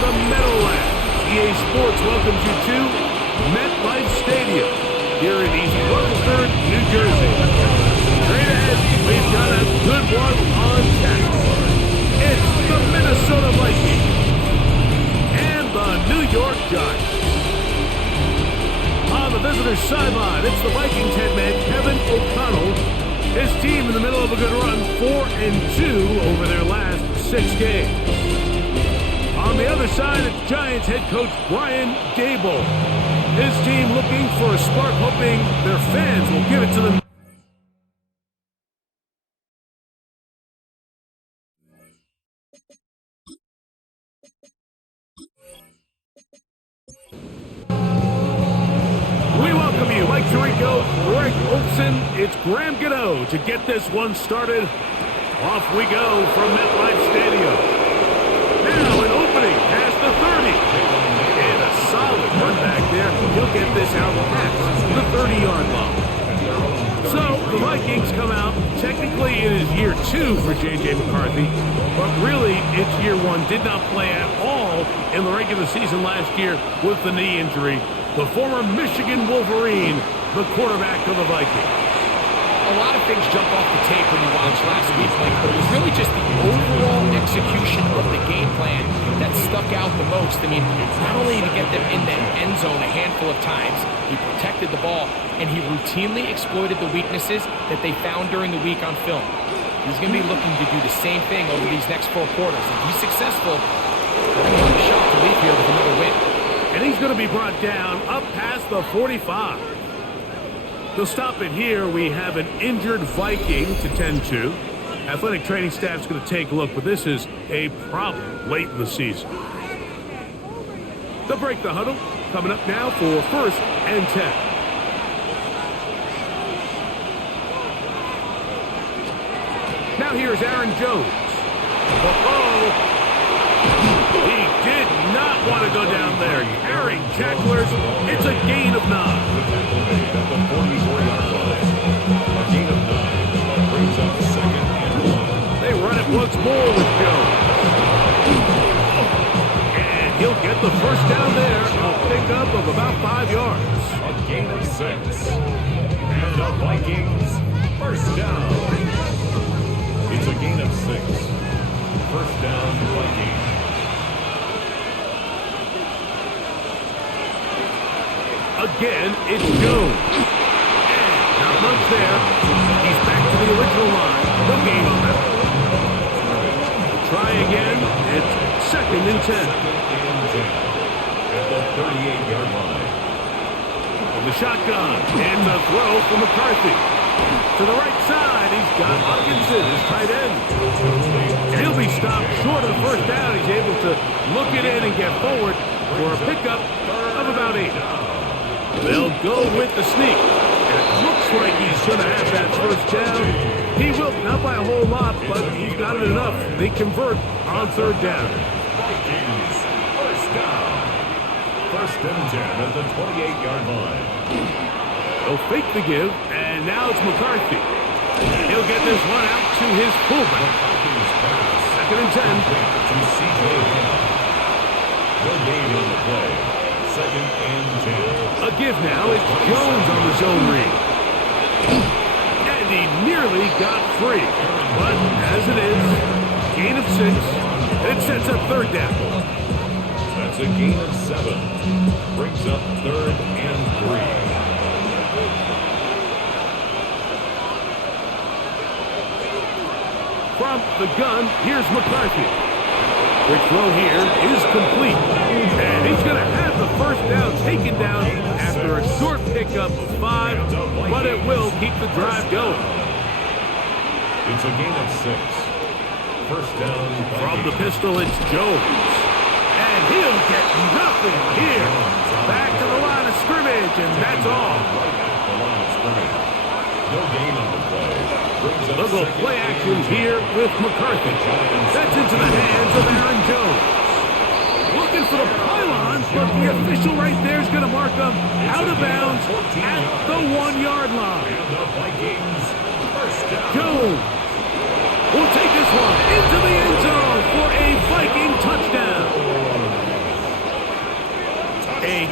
the Meadowlands. EA Sports welcomes you to MetLife Stadium here in East Rutherford, New Jersey. Straight ahead, we've got a good one on tap. It's the Minnesota Vikings and the New York Giants. On the visitor's sideline, it's the Vikings head man Kevin O'Connell. His team in the middle of a good run, 4-2 over their last 6 games. On the other side, it's Giants head coach Brian Daboll. His team looking for a spark, hoping their fans will give it to them. We welcome you, Mike Tirico, Greg Olson. It's Graham Gano to get this one started. Off we go from MetLife Stadium. Now an opening past the 30. And a solid run back there. He'll get this out past the 30-yard line. So the Vikings come out. Technically it is year 2 for J.J. McCarthy. But really it's year 1. Did not play at all in the regular season last year with the knee injury. The former Michigan Wolverine, the quarterback of the Vikings. A lot of things jump off the tape when you watch last week, Mike, but it was really just the overall execution of the game plan that stuck out the most. I mean, not only did he get them in the end zone a handful of times, he protected the ball, and he routinely exploited the weaknesses that they found during the week on film. He's going to be looking to do the same thing over these next 4 quarters. If he's successful, he'll have a shot to leave here with another win. And he's going to be brought down up past the 45. To stop it here, we have an injured Viking to tend to. Athletic training staff's going to take a look, but this is a problem late in the season. They'll break the huddle. Coming up now for 1st and 10. Now here's Aaron Jones. He did not want to go down there. Carrying tacklers. It's a gain of 9. They run it once more with Jones. And he'll get the first down there. A pickup of about 5 yards. A gain of 6. And the Vikings, first down. It's a gain of 6. First down, Vikings. Again, it's Jones. And not much there. He's back to the original line. No gain on that. Try again. It's 2nd and 10. At the 38-yard line. From the shotgun. And a throw from McCarthy. To the right side, he's got Hawkinson, his tight end. And he'll be stopped short of first down. He's able to look it in and get forward for a pickup of about 8. They'll go with the sneak. It looks like he's going to have that first down. He will, not by a whole lot, but he's got it enough. They convert on 3rd down. Vikings, first down. 1st and 10 at the 28-yard line. They'll fake the give, and now it's McCarthy. He'll get this one out to his fullback. 2nd and 10. To C.J. No gain on the play. 2nd and 10. A give now. It's Jones on the zone read. And he nearly got free. But as it is, gain of 6. It sets up 3rd down. That's a gain of 7. Brings up 3rd and 3. From the gun, here's McCarthy. Quick throw here is complete. And he's going to have the first down taken down after a short pickup of 5, but it will keep the drive going. It's a gain of 6. First down. From the pistol, it's Jones. And he'll get nothing here. Back to the line of scrimmage, and that's all. The line of scrimmage. No gain on the play. They'll go play action here with McCarthy. That's into the hands of Aaron Jones. Looking for the pylons, but the official right there is going to mark them out of bounds at the 1-yard line. Jones will take this one into the end zone for a Viking touchdown.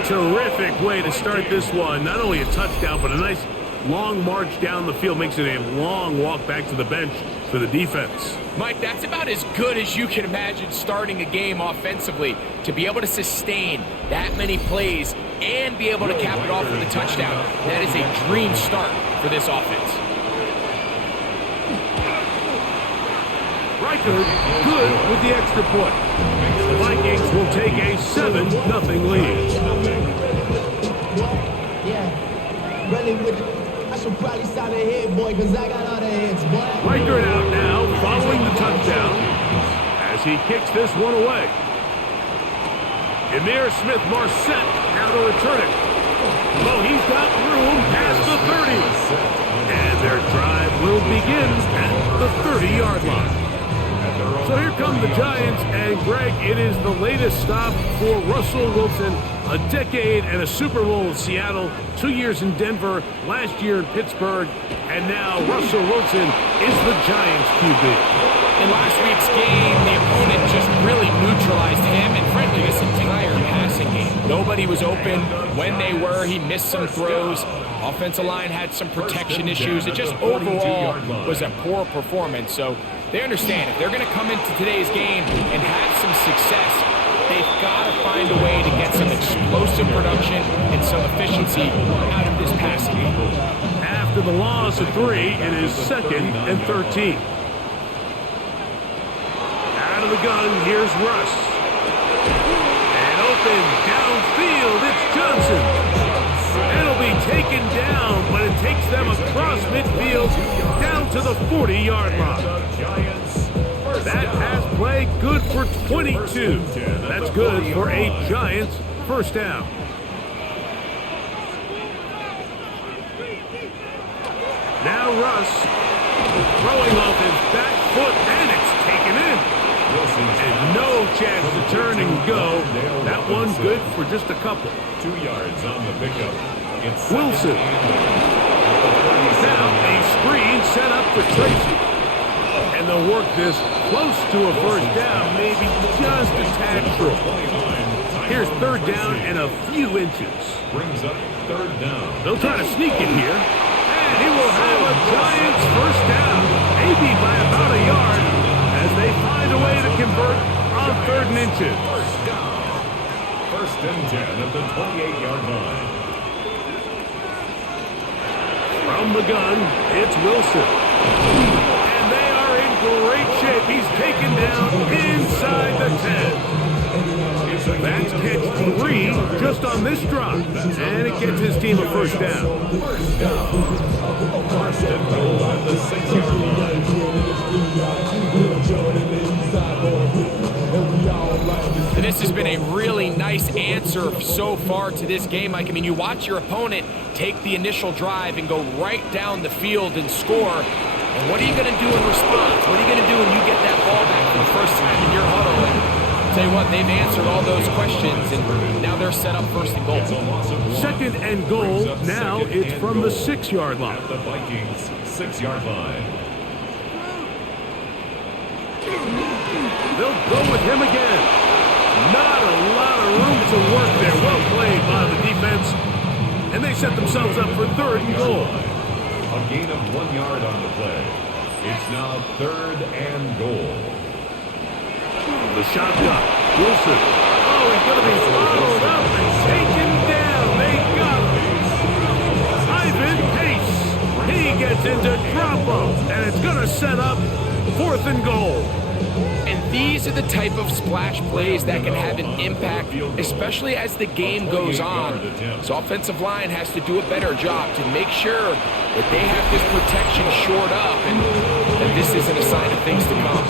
terrific way to start this one. Not only a touchdown, but a nice long march down the field. Makes it a long walk back to the bench for the defense. Mike, that's about as good as you can imagine starting a game offensively. To be able to sustain that many plays and be able to cap it off with a touchdown, that is a dream start for this offense. Riker good with the extra point. The Vikings will take a 7-0 lead. Yeah, running with it. I should probably sign a head, boy, because I got all the heads, boy. Riker out now, following the touchdown, as he kicks this one away. Emir Smith-Marset now to return it. Oh, he's got room past the 30. And their drive will begin at the 30-yard line. So here come the Giants, and Greg, it is the latest stop for Russell Wilson. A decade and a Super Bowl in Seattle, 2 years in Denver, last year in Pittsburgh, and now Russell Wilson is the Giants QB. In last week's game, the opponent just really neutralized him and, frankly, this entire passing game. Nobody was open. When they were, he missed some throws. Offensive line had some protection issues. It just overall was a poor performance. So they understand if they're going to come into today's game and have some success, they've got to find a way to get some explosive production and some efficiency out of this passing game. After the loss of 3, it is 2nd and 13. Out of the gun, here's Russ. And open downfield, it's Johnson. It'll be taken down, but it takes them across midfield down to the 40-yard line. That pass play good for 22. That's good for a Giants first down. Now Russ throwing off his back foot, and it's taken in. And no chance to turn and go. That one good for just a couple. 2 yards on the pickup. It's Wilson. Now a screen set up for Tracy. And they'll work this close to a first down, maybe just a tad short. Here's 3rd down and a few inches. Brings up 3rd down. They'll try to sneak it here. And he will have a Giants first down, maybe by about a yard, as they find a way to convert on 3rd and inches. First down. 1st and 10 at the 28-yard line. From the gun, it's Wilson. And they are in great shape. He's taken down inside the 10. That's catch 3 just on this drive. And it gets his team a first down. First down. 1st and goal at the 6-yard line. And this has been a really nice answer so far to this game, Mike. I mean, you watch your opponent take the initial drive and go right down the field and score. And what are you going to do in response? What are you going to do when you get that ball back for the first time in your huddle? And tell you what, they've answered all those questions, and now they're set up 1st and goal. 2nd and goal. Now it's from the 6-yard line. At the Vikings 6-yard line. They'll go with him again. Not a lot of room to work there. Well played by the defense. And they set themselves up for 3rd and goal. A gain of 1 yard on the play. It's now 3rd and goal. The shotgun. Wilson. Oh, he's going to be followed up and taken down. They got him. Ivan Pace. He gets into drop-off, and it's going to set up 4th and goal. And these are the type of splash plays that can have an impact, especially as the game goes on. So offensive line has to do a better job to make sure that they have this protection shored up and that this isn't a sign of things to come.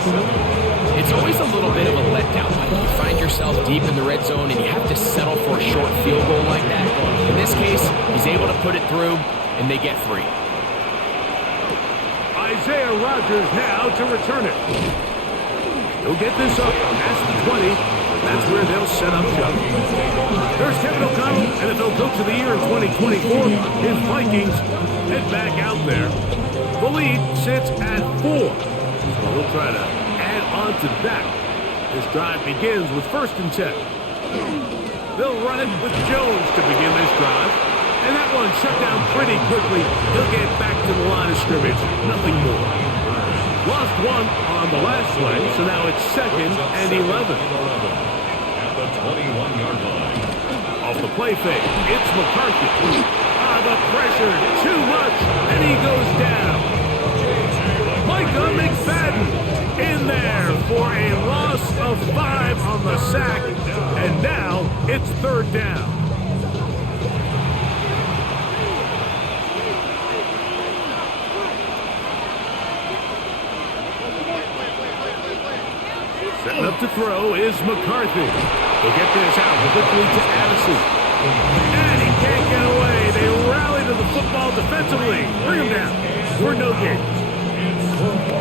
It's always a little bit of a letdown when you find yourself deep in the red zone and you have to settle for a short field goal like that. In this case, he's able to put it through, and they get 3. Isaiah Rodgers now to return it. He'll get this up past the 20. That's where they'll set up shop. There's Kevin O'Connell, NFL Coach of the Year in 2024. His Vikings head back out there. The lead sits at 4. So we'll try to add on to that. This drive begins with 1st and 10. They'll run it with Jones to begin this drive. And that one shut down pretty quickly. He'll get back to the line of scrimmage. Nothing more. Lost one on the last play, so now it's 2nd and 11. At the 21-yard line. Off the play fake, it's McCarthy. The pressure, too much, and he goes down. Micah McFadden in there for a loss of 5 on the sack, and now it's 3rd down. Setting up to throw is McCarthy. He'll get this out quickly to Addison. And he can't get away. They rally to the football defensively. Bring him down. We're no gain.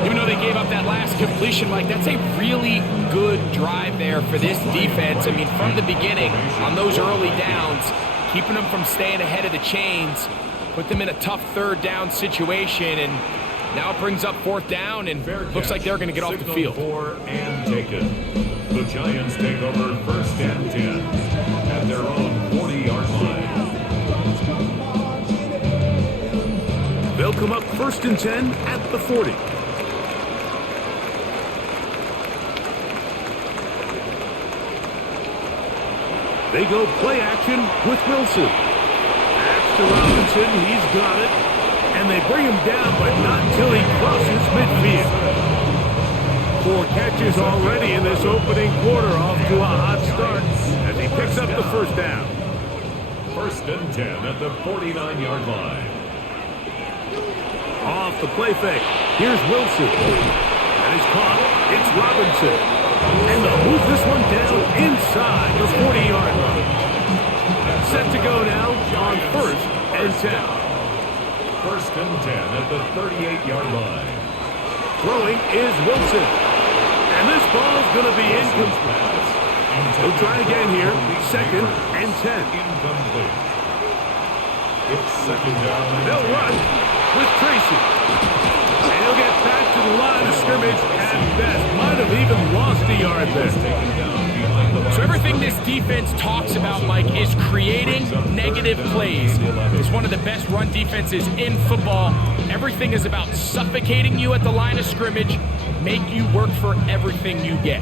Even though they gave up that last completion, Mike, that's a really good drive there for this defense. I mean, from the beginning, on those early downs, keeping them from staying ahead of the chains, put them in a tough 3rd down situation, and now it brings up 4th down, and looks like they're going to get off the field. 4 and taken. The Giants take over 1st and 10 at their own 40-yard line. They'll come up 1st and 10 at the 40. They go play action with Wilson. That's to Robinson. He's got it. And they bring him down, but not until he crosses midfield. 4 catches already in this opening quarter, off to a hot start as he picks up the 1st down. 1st and 10 at the 49-yard line. Off the play fake, here's Wilson. And he's caught, it's Robinson. And they'll move this one down inside the 40-yard line. Set to go now on 1st and 10. 1st and 10 at the 38-yard line. Throwing is Wilson. And this ball's going to be incomplete. He'll try again here. 2nd and 10. Incomplete. It's 2nd down. They'll run with Tracy. And he'll get back to the line of scrimmage at best. Might have even lost a yard there. So everything this defense talks about, Mike, is creating negative plays. It's one of the best run defenses in football. Everything is about suffocating you at the line of scrimmage, make you work for everything you get.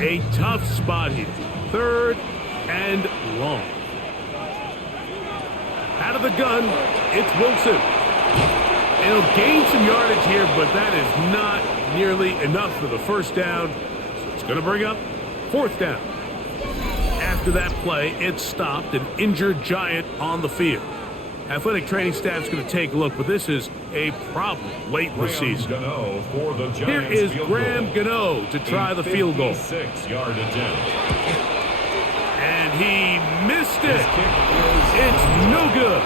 A tough spot here. 3rd and long. Out of the gun, it's Wilson. He'll gain some yardage here, but that is not nearly enough for the 1st down. So it's going to bring up 4th down. After that play, it stopped an injured Giant on the field. Athletic training staff's going to take a look, but this is a problem late in the season. Here is Graham Gano to try the field goal. 6-yard attempt. And he missed it. It's no good.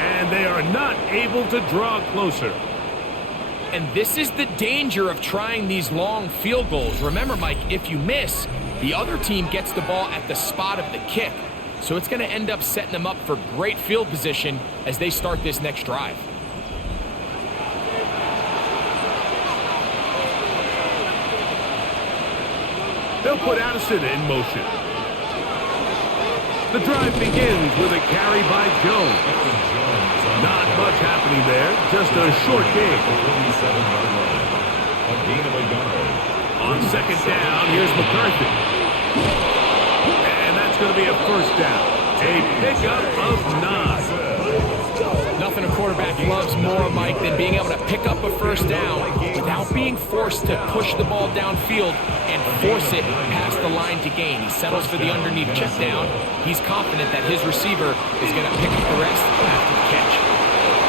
And they are not able to draw closer. And this is the danger of trying these long field goals. Remember, Mike, if you miss, the other team gets the ball at the spot of the kick. So it's going to end up setting them up for great field position as they start this next drive. They'll put Addison in motion. The drive begins with a carry by Jones. Not much happening there, just a short game. On 2nd down, here's McCarthy. And that's going to be a 1st down. A pickup of 9. Nothing a quarterback loves more, Mike, than being able to pick up a 1st down without being forced to push the ball downfield and force it past the line to gain. He settles for the underneath check down. He's confident that his receiver is going to pick up the rest after the catch.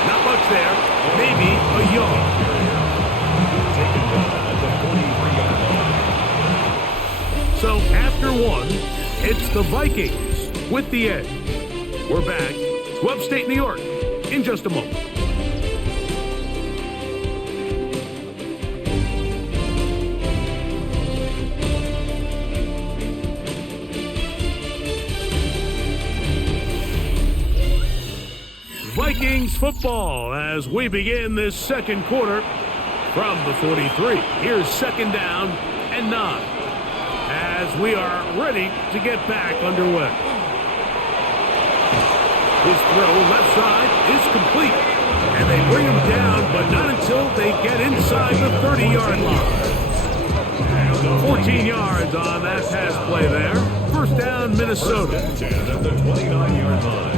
Not much there. Maybe a yard. So after one, it's the Vikings with the edge. We're back to upstate New York in just a moment. Vikings football as we begin this 2nd quarter from the 43. Here's 2nd down and 9 as we are ready to get back underway. His throw left side is complete. And they bring him down, but not until they get inside the 30-yard line. 14 yards on that pass play there. First down, Minnesota. At the 29-yard line.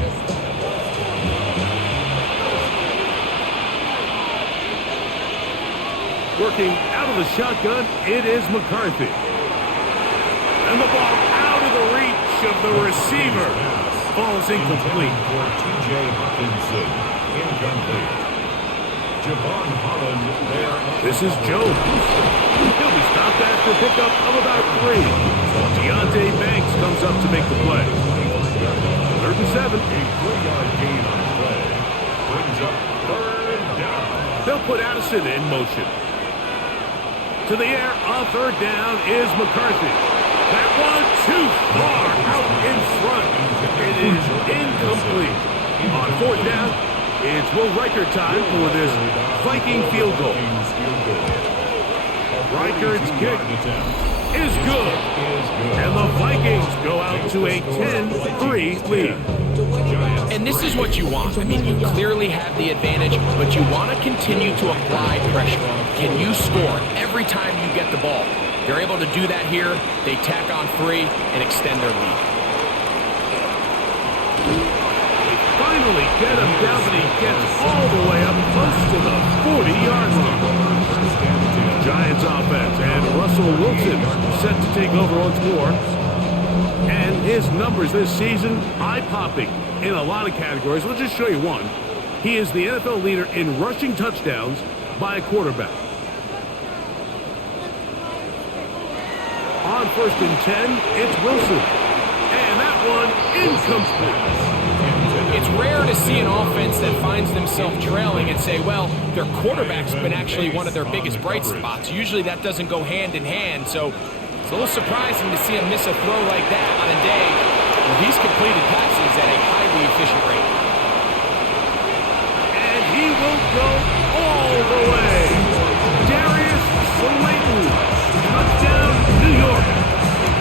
Working out of the shotgun, it is McCarthy. And the ball out of the reach of the receiver. Falls incomplete. For T.J. Hawkinson. Incomplete. Javon Holland there. This is Jones. He'll be stopped after a pickup of about 3. Deontay Banks comes up to make the play. 3rd and 7. A 3-yard gain on play. Brings up 3rd down. They'll put Addison in motion. To the air on 3rd down is McCarthy. That one too far out in front. It is incomplete. On 4th down, it's Will Reichert time for this Viking field goal. Reichert's kick is good. And the Vikings go out to a 10-3 lead. And this is what you want. I mean, you clearly have the advantage, but you want to continue to apply pressure. Can you score every time you get the ball? They're able to do that here. They tack on 3 and extend their lead. They finally get him down, but he gets all the way up close to the 40-yard line. Giants offense, and Russell Wilson set to take over once more. And his numbers this season, eye-popping in a lot of categories. We'll just show you one. He is the NFL leader in rushing touchdowns by a quarterback. On 1st and 10, it's Wilson. And that one incomplete. It's rare to see an offense that finds themselves trailing and say, well, their quarterback's been actually one of their biggest bright spots. Usually that doesn't go hand in hand, so it's a little surprising to see him miss a throw like that on a day where he's completed passes at a highly efficient rate. And he will go all the way. Darius Slayton, touchdown, New York.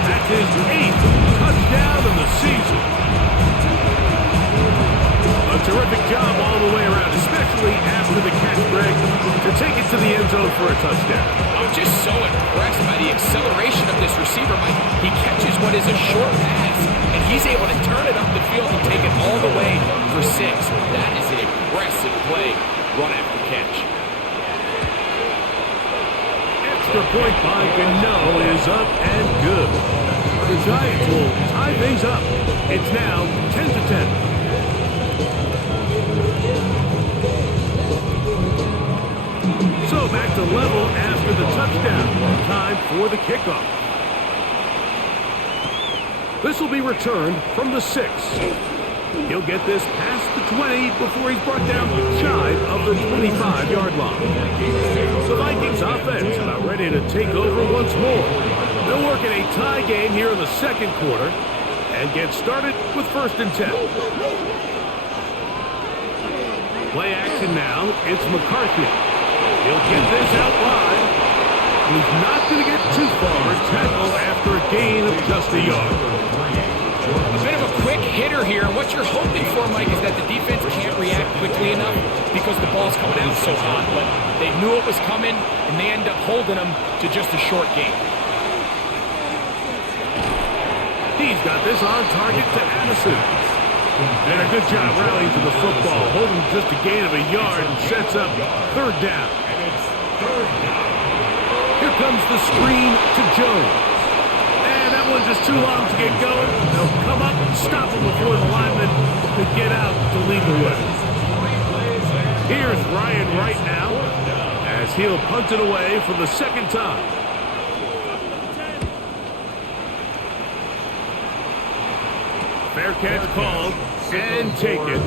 That's his 8th touchdown of the season. A terrific job all the way around, especially after the catch break, to take it to the end zone for a touchdown. I'm just so impressed by the acceleration of this receiver, Mike. He catches what is a short pass, and he's able to turn it up the field and take it all the way for 6. That is an impressive play, run after catch. Extra point by Gano is up and good. The Giants will tie things up. It's now 10-10. So back to level after the touchdown. Time for the kickoff. This will be returned from the 6. He'll get this past the 20 before he's brought down shy of the 25-yard line. The Vikings offense about ready to take over once more. They'll work in a tie game here in the 2nd quarter and get started with 1st and 10. Play action now. It's McCarthy. He'll get this out wide. He's not going to get too far. Tackle after a gain of just a yard. A bit of a quick hitter here. What you're hoping for, Mike, is that the defense can't react quickly enough because the ball's coming out so hot. But they knew it was coming, and they end up holding them to just a short gain. He's got this on target to Addison. And a good job rallying to the football, holding just a gain of a yard and sets up 3rd down. Here comes the screen to Jones. And that one's just too long to get going. They'll come up and stop him before the lineman could get out to lead the way. Here's Ryan Wright now as he'll punt it away for the 2nd time. Fair catch called and taken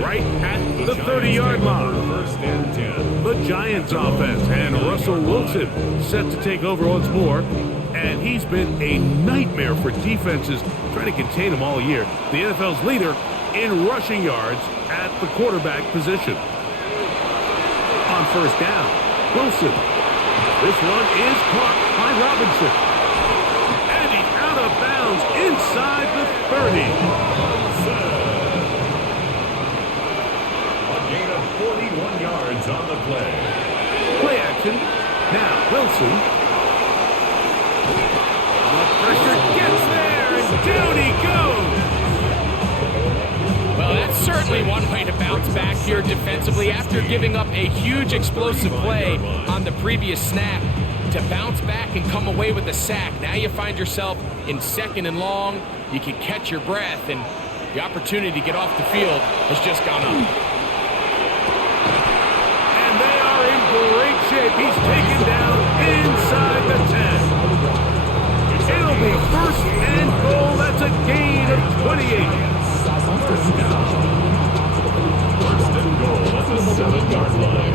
right at the 30-yard line. 1st and 10. The Giants offense and Russell Wilson set to take over once more. And he's been a nightmare for defenses trying to contain him all year. The NFL's leader in rushing yards at the quarterback position. On 1st down, Wilson. This one is caught by Robinson. And he's out of bounds inside the 30. play. Play action. Now, Wilson. The pressure gets there, and down he goes. Well, that's certainly one way to bounce back here defensively after giving up a huge explosive play on the previous snap. To bounce back and come away with a sack. Now you find yourself in 2nd and long. You can catch your breath, and the opportunity to get off the field has just gone up. And they are in great shape. He's taken down inside the 10. It'll be 1st and goal. That's a gain of 28. First down. 1st and goal. That's a 7-yard line.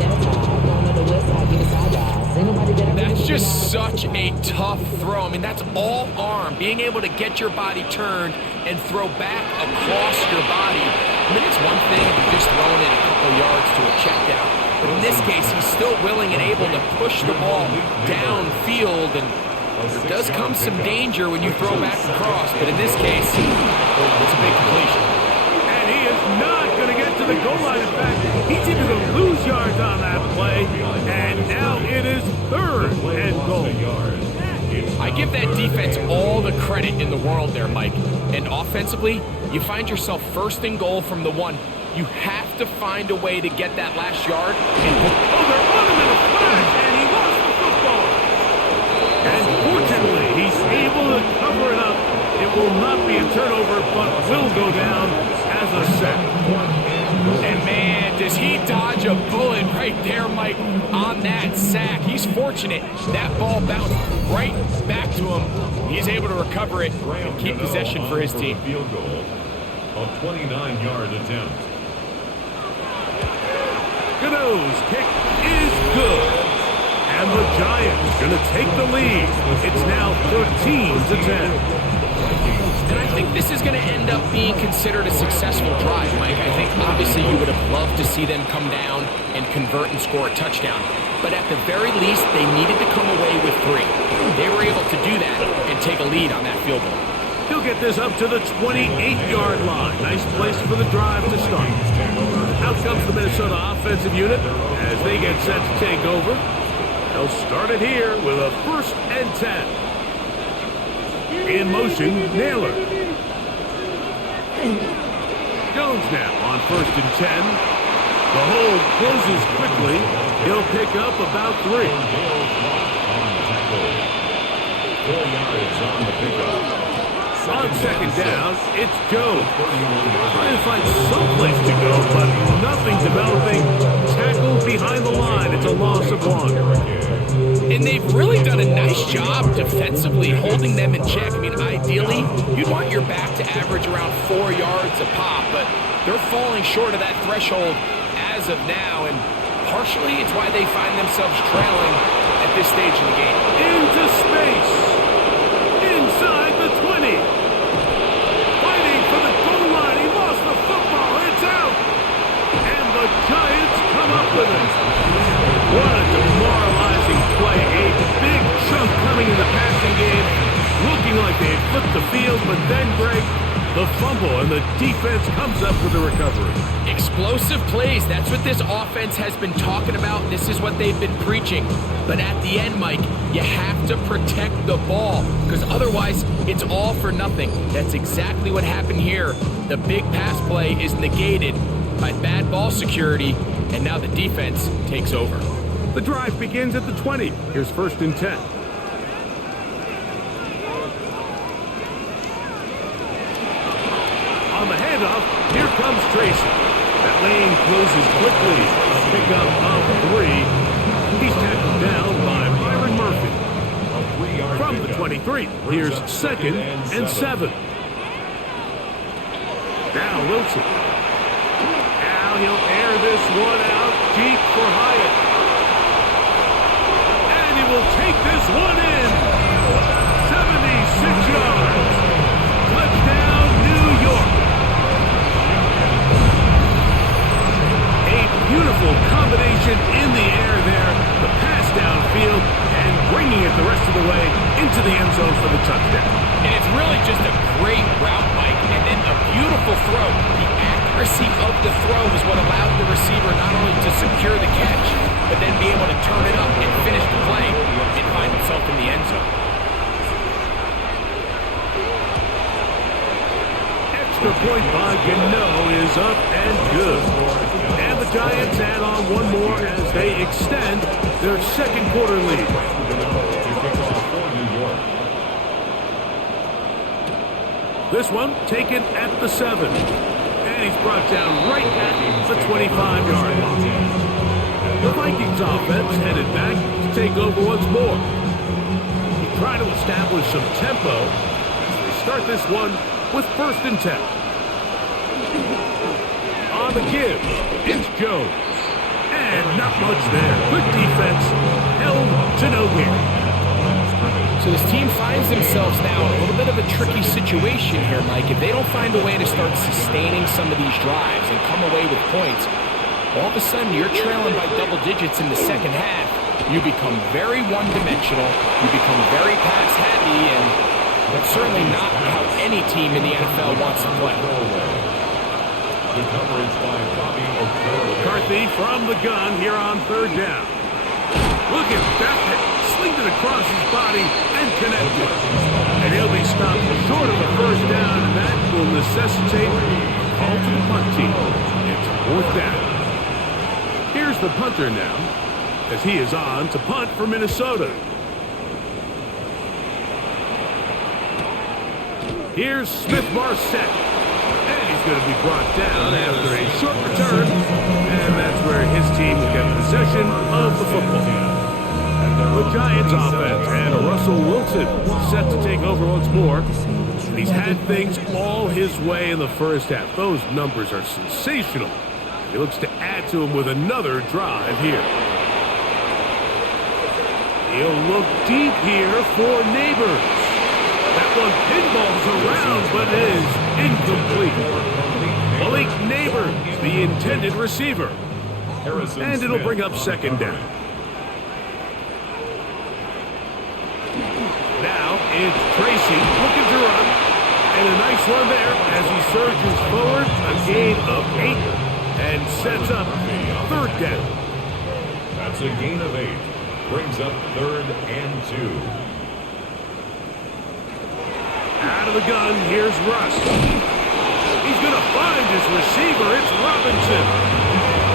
That's just such a tough throw. I mean, that's all arm. Being able to get your body turned and throw back across your body. I mean, it's one thing if you're just throwing it a couple yards to a check down. But in this case, he's still willing and able to push the ball downfield. And there does come some danger when you throw back across. But in this case, it's a big completion. And he is not going to get to the goal line. In fact, he's even going to lose yards on that play. And now it is 3rd and goal. I give that defense all the credit in the world there, Mike. And offensively, you find yourself 1st and goal from the 1. You have to find a way to get that last yard. They're on him in a flash, and he lost the football. And fortunately, he's able to cover it up. It will not be a turnover, but will go down as a sack. And man, does he dodge a bullet right there, Mike, on that sack. He's fortunate. That ball bounced right back to him. He's able to recover it and keep possession for his team. Field goal. A 29-yard attempt. Gano's kick is good. And the Giants going to take the lead. It's now 13-10. And I think this is going to end up being considered a successful drive, Mike. I think obviously you would have loved to see them come down and convert and score a touchdown. But at the very least, they needed to come away with 3. They were able to do that and take a lead on that field goal. He'll get this up to the 28-yard line. Nice place for the drive to start. Out comes the Minnesota offensive unit as they get set to take over. They'll start it here with a 1st and 10. In motion, Naylor. Jones now on 1st and 10. The hole closes quickly. He'll pick up about 3. 4 yards on the pickup. On 2nd down, it's Jones. Trying to find someplace to go, but nothing developing. Tackled behind the line. It's a loss of 1. And they've really done a nice job defensively holding them in check. I mean, ideally, you'd want your back to average around 4 yards a pop, but they're falling short of that threshold as of now, and partially it's why they find themselves trailing at this stage in the game. Into space. Inside the 20. Fighting for the goal line. He lost the football. It's out. And the Giants come up with it. What a demoralizing play. A big chunk coming in the passing game. Looking like they flipped the field, but then, Greg, the fumble, and the defense comes up with the recovery. Explosive plays. That's what this offense has been talking about. This is what they've been preaching. But at the end, Mike, you have to protect the ball because otherwise it's all for nothing. That's exactly what happened here. The big pass play is negated by bad ball security, and now the defense takes over. The drive begins at the 20. Here's 1st and 10. On the handoff, here comes Tracy. That lane closes quickly. A pickup of 3. He's tackled down by Byron Murphy. From the 23, here's 2nd and 7. Now Wilson. Now he'll air this one out deep for Hyatt. And he will take this one in. 76 yards. Touchdown, New York. A beautiful combination in the air there. The pass downfield and bringing it the rest of the way into the end zone for the touchdown. And it's really just a great route, Mike, and then a beautiful throw. The accuracy of the throw is what allowed the receiver not only to secure the catch, but then be able to turn it up and finish the play and find himself in the end zone. Extra point by Gano is up and good. And the Giants add on one more as they extend their second quarter lead. This one taken at the 7. And he's brought down right at the 25-yard line. The Vikings offense headed back to take over once more. He tried to establish some tempo as they start this one with 1st and 10. On the give, it's Jones. And not much there. Good defense, held to no gain. So this team finds themselves now in a little bit of a tricky situation here, Mike. If they don't find a way to start sustaining some of these drives and come away with points, all of a sudden you're trailing by double digits in the second half. You become very one-dimensional. You become very pass-happy, and that's certainly not how any team in the NFL wants to play. The coverage by Bobby O'Connor. McCarthy from the gun here on 3rd down. Look at that. Slinged it across his body and connected. And he'll be stopped short of the 1st down, and that will necessitate a call to the punt team. It's 4th down. Here's the punter now, as he is on to punt for Minnesota. Here's Smith-Marset. And he's going to be brought down after a short return. And that's where his team will get possession of the football. The Giants offense and Russell Wilson set to take over once more. He's had things all his way in the 1st half. Those numbers are sensational. He looks to add to them with another drive here. He'll look deep here for Neighbors. That one pinballs around, but is incomplete. Malik Neighbors, the intended receiver. And it'll bring up 2nd down. Now it's Tracy looking to run. And a nice one there as he surges forward. A gain of 8 and sets up 3rd down. That's a gain of 8. Brings up 3rd and 2. Out of the gun, here's Russ. He's going to find his receiver. It's Robinson.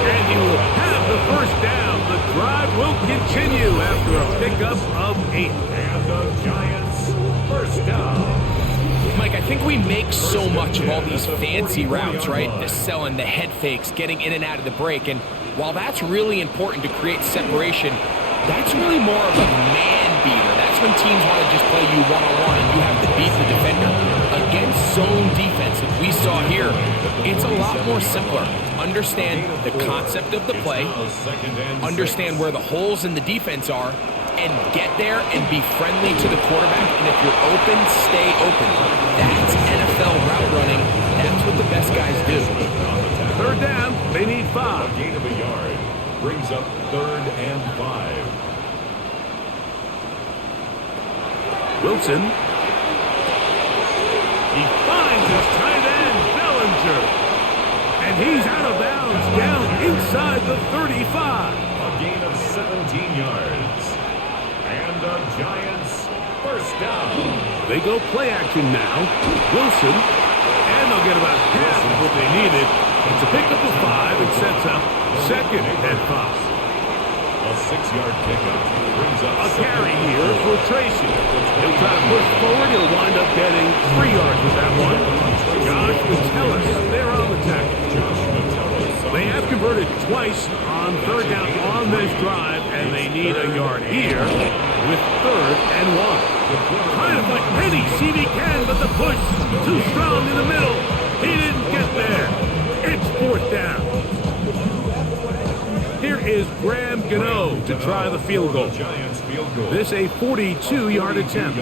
And he will have the 1st down. The drive will continue after a pickup of 8. And the Giants 1st down. Mike, I think we make so much of all these fancy routes, right? The selling, the head fakes, getting in and out of the break. And while that's really important to create separation, that's really more of a man beater. That's when teams want to just play you one-on-one and you have to beat the defender. Against zone defense, as we saw here, it's a lot more simpler. Understand the concept of the play, understand where the holes in the defense are, and get there and be friendly to the quarterback. And if you're open, stay open. That's NFL route running. That's what the best guys do. 3rd down, they need 5. A gain of a yard. Brings up 3rd and 5. Wilson. He finds his tight end, Bellinger. And he's out of bounds, down inside the 35. A gain of 17 yards. And the Giants 1st down. They go play action now. Wilson. And they'll get about half of what they needed. It's a pickup of 5. It sets up 2nd and 5. A 6-yard pickup brings up a carry here for Tracy. He'll try to push forward. He'll wind up getting 3 yards with that one. Josh Metellus, they're on the tackle. They have converted twice on 3rd down on this drive, and they need a yard here with 3rd and 1. Trying to fight Penny, see if he can, but the push too strong in the middle. He didn't get there. It's 4th down. Here is Graham Gano to try the field goal. This a 42-yard attempt.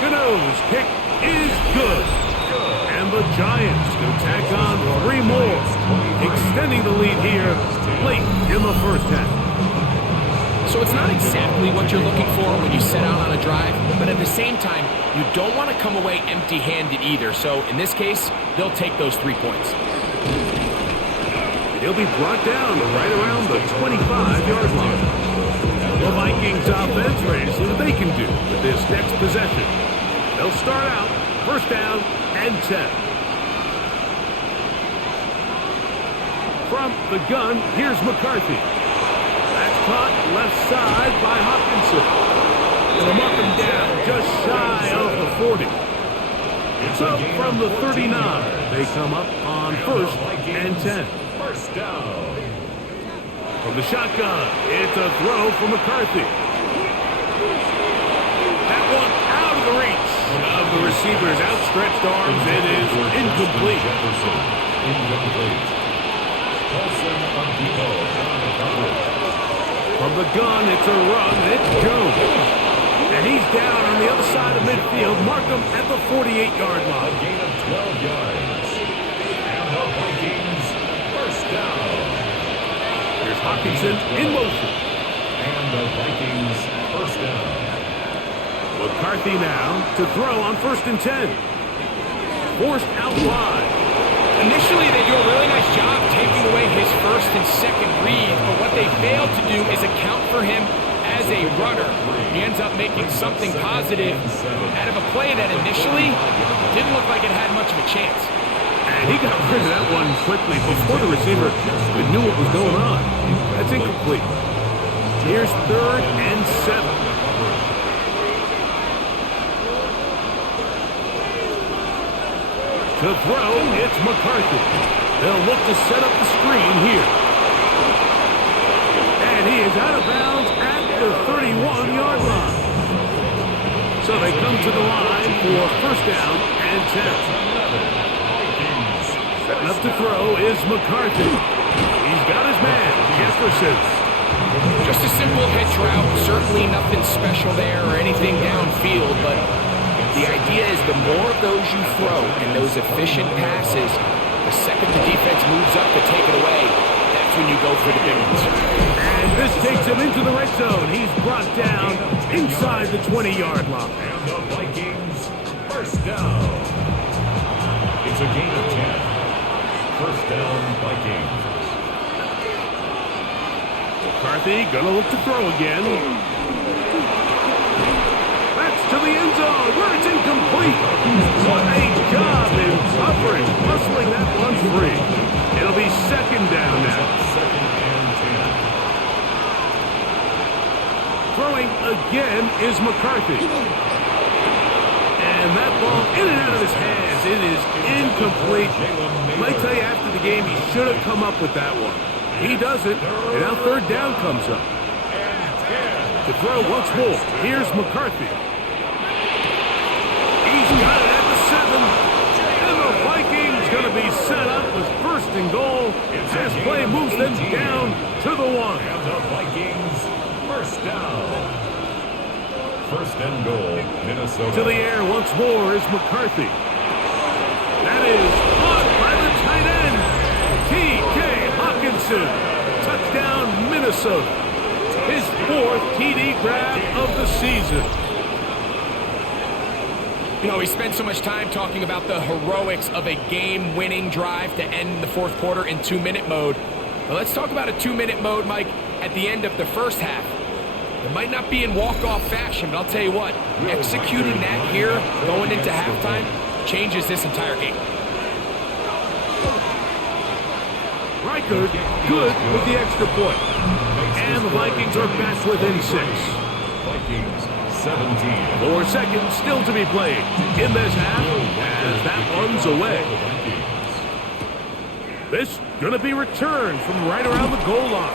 Gano's kick is good. And the Giants can tack on 3 more, extending the lead here late in the 1st half. So it's not exactly what you're looking for when you set out on a drive, but at the same time, you don't want to come away empty-handed either. So in this case, they'll take those 3 points. He'll be brought down right around the 25-yard line. The Vikings offense ready to see what they can do with this next possession. They'll start out first down and 10. From the gun, here's McCarthy. That's caught left side by Hopkinson. They'll mark him down just shy of the 40. So from the 39, they come up on first and 10. First down. From the shotgun, it's a throw for McCarthy. That one out of the reach of the receiver's outstretched arms. It is incomplete. Incomplete. Paulson on depot on the coverage. From the gun, it's a run. It's Jones. And he's down on the other side of midfield. Mark him at the 48-yard A line. gain of 12 yards. And the Vikings first down. Here's Hopkinson in motion. And the Vikings first down. McCarthy now to throw on first and 10. Forced out wide. Initially, they do a really nice job taking away his first and second read, but what they failed to do is account for him as a runner. He ends up making something positive out of a play that initially didn't look like it had much of a chance. And he got rid of that one quickly before the receiver even knew what was going on. That's incomplete. Here's third and 7. To throw, it's McCarthy. They'll look to set up the screen here. And he is out of bounds at the 31-yard line. So they come to the line for first down and 10. Setting up to throw is McCarthy. He's got his man, Jefferson. Just a simple hitch route, certainly nothing special there or anything downfield, but the idea is the more of those you throw and those efficient passes, the second the defense moves up to take it away, that's when you go for the big ones. And this takes him into the red zone. He's brought down inside the 20-yard line. And the Vikings first down. It's a gain of 10. First down, Vikings. McCarthy gonna look to throw again. That's to the end zone where it's incomplete. What a job in coverage, muscling that one free. It'll be second down now. Second and 10. Throwing again is McCarthy. And that ball in and out of his hands. It is incomplete. Might tell you after the game he should have come up with that one. He doesn't, and now third down comes up. To throw once more, here's McCarthy. He's got it at the 7. And the Vikings going to be set up with first and goal as play moves them down to the 1. And the Vikings first down. First and goal, Minnesota. To the air once more is McCarthy. That is caught by the tight end, T.J. Hawkinson. Touchdown, Minnesota. His 4th TD grab of the season. You know, we spent so much time talking about the heroics of a game-winning drive to end the fourth quarter in 2-minute mode. Well, let's talk about a 2-minute mode, Mike, at the end of the first half. It might not be in walk-off fashion, but I'll tell you what, executing that here, going into halftime, changes this entire game. Reichard good with the extra point. And the Vikings are back within 6. Vikings 17. 4 seconds still to be played in this half as that one's away. This going to be returned from right around the goal line.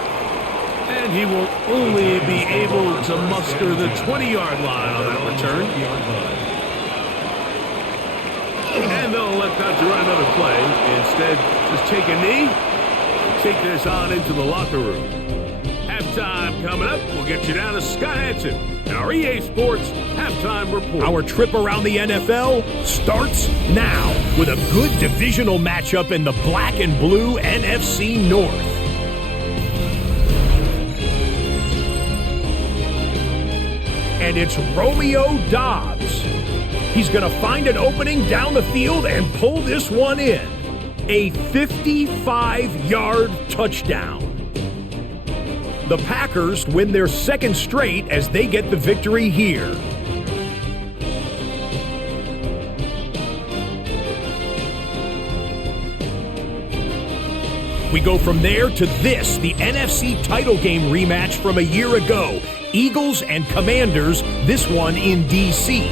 And he will only be able to muster the 20-yard line on that return. And they'll elect not to run another play. Instead, just take a knee and take this on into the locker room. Halftime coming up. We'll get you down to Scott Hansen and our EA Sports Halftime Report. Our trip around the NFL starts now with a good divisional matchup in the black and blue NFC North. and it's Romeo Dobbs. He's going to find an opening down the field and pull this one in. A 55-yard touchdown. The Packers win their second straight as they get the victory here. We go from there to this, the NFC title game rematch from a year ago. Eagles and Commanders, this one in D.C.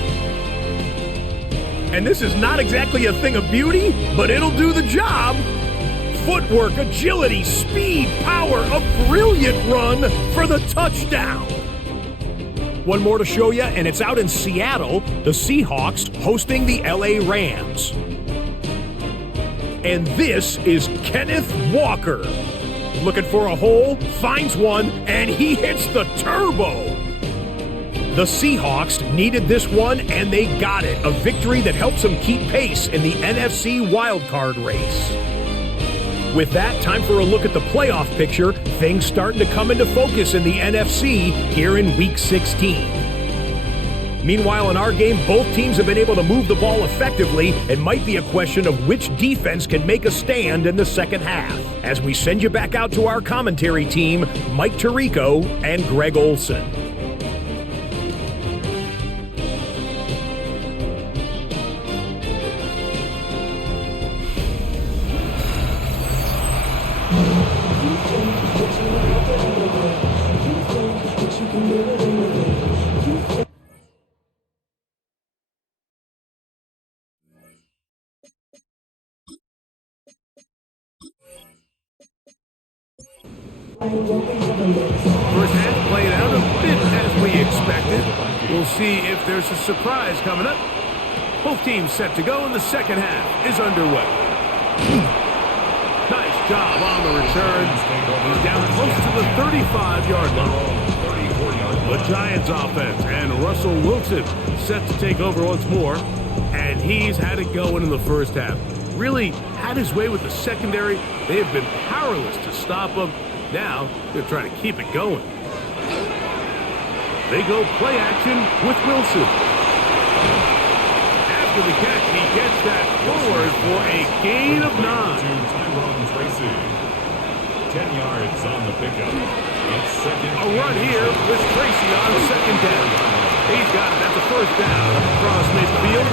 And this is not exactly a thing of beauty, but it'll do the job. Footwork, agility, speed, power, a brilliant run for the touchdown. One more to show you, and it's out in Seattle, the Seahawks hosting the L.A. Rams. And this is Kenneth Walker. Looking for a hole, finds one, and he hits the turbo. The Seahawks needed this one, and they got it. A victory that helps them keep pace in the NFC wildcard race. With that, time for a look at the playoff picture. Things starting to come into focus in the NFC here in Week 16. Meanwhile, in our game, both teams have been able to move the ball effectively. It might be a question of which defense can make a stand in the second half. As we send you back out to our commentary team, Mike Tirico and Greg Olson. First half played out a bit as we expected. We'll see if there's a surprise coming up. Both teams set to go, and the second half is underway. Nice job on the return. He's down close to the 35-yard line. The Giants offense and Russell Wilson set to take over once more. And he's had it going in the first half. Really had his way with the secondary. They have been powerless to stop him. Now, they're trying to keep it going. They go play action with Wilson. After the catch, he gets that forward for a gain of 9. 10 yards on the pickup. It's second. A run here with Tracy on second down. He's got it. That's a first down across midfield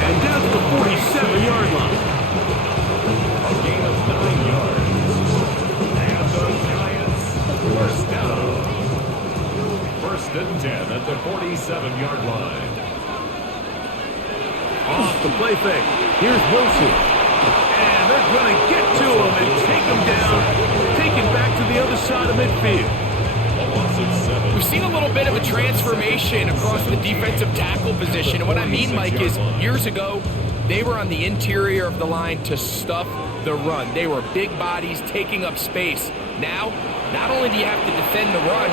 and down to the 47-yard line. A gain of 9 yards. First down. First and 10 at the 47-yard line. Off the play fake. Here's Wilson. And they're going to get to him and take him down. Taken back to the other side of midfield. A loss of 7. We've seen a little bit of a transformation across the defensive tackle position. And what I mean, Mike, is years ago, they were on the interior of the line to stuff the run. They were big bodies taking up space. Now, not only do you have to defend the run,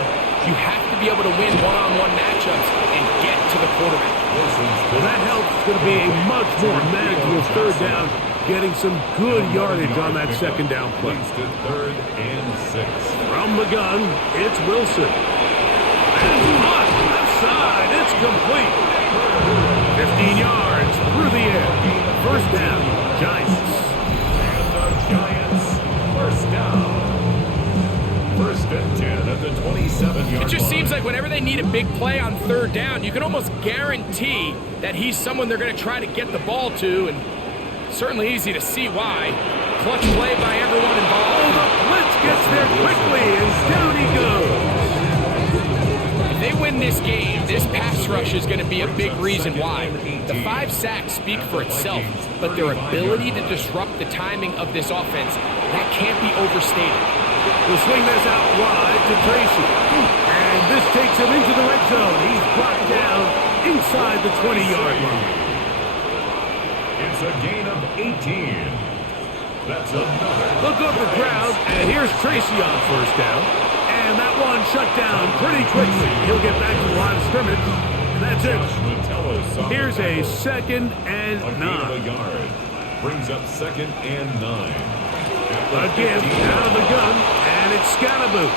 you have to be able to win one-on-one matchups and get to the quarterback. Well, that helps. It's going to be a much more manageable third down, getting some good yardage on that second down play. Third and 6. From the gun, it's Wilson. And hot left side. It's complete. 15 yards through the air. First down, Giants. And the Giants, first down. First and 10 at the 27-yard line. It just seems like whenever they need a big play on third down, you can almost guarantee that he's someone they're going to try to get the ball to, and certainly easy to see why. Clutch play by everyone involved. The blitz gets there quickly, and down he goes. If they win this game, this pass rush is going to be a big reason why. The 5 sacks speak for itself, but their ability to disrupt the timing of this offense, that can't be overstated. We'll swing this out wide to Tracy. And this takes him into the red zone. He's brought down inside the 20-yard line. It's a gain of 18. That's another. Look over crowd, and here's Tracy on first down. And that one shut down pretty quickly. He'll get back to the line of scrimmage. And that's it. Here's a second and 9. A yard. Brings up second and 9. Again, out of the gun, and it's Scalaboo.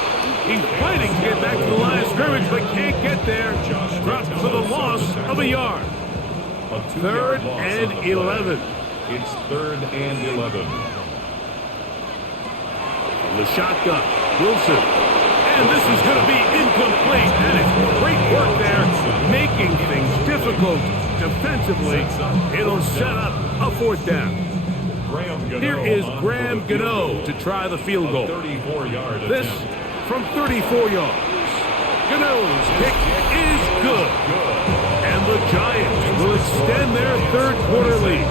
He's fighting to get back to the line of scrimmage, but can't get there. From a yard. A 2-yard Third loss and on the play. 11. It's 3rd and 11. From the shotgun, Wilson. And this is going to be incomplete. That is great work there, making things difficult defensively. It'll set up a 4th down. Here is Graham Gano to try the field goal. 34-yard This from 34 yards. Gano's kick is good. And the Giants will extend their 3rd quarter lead.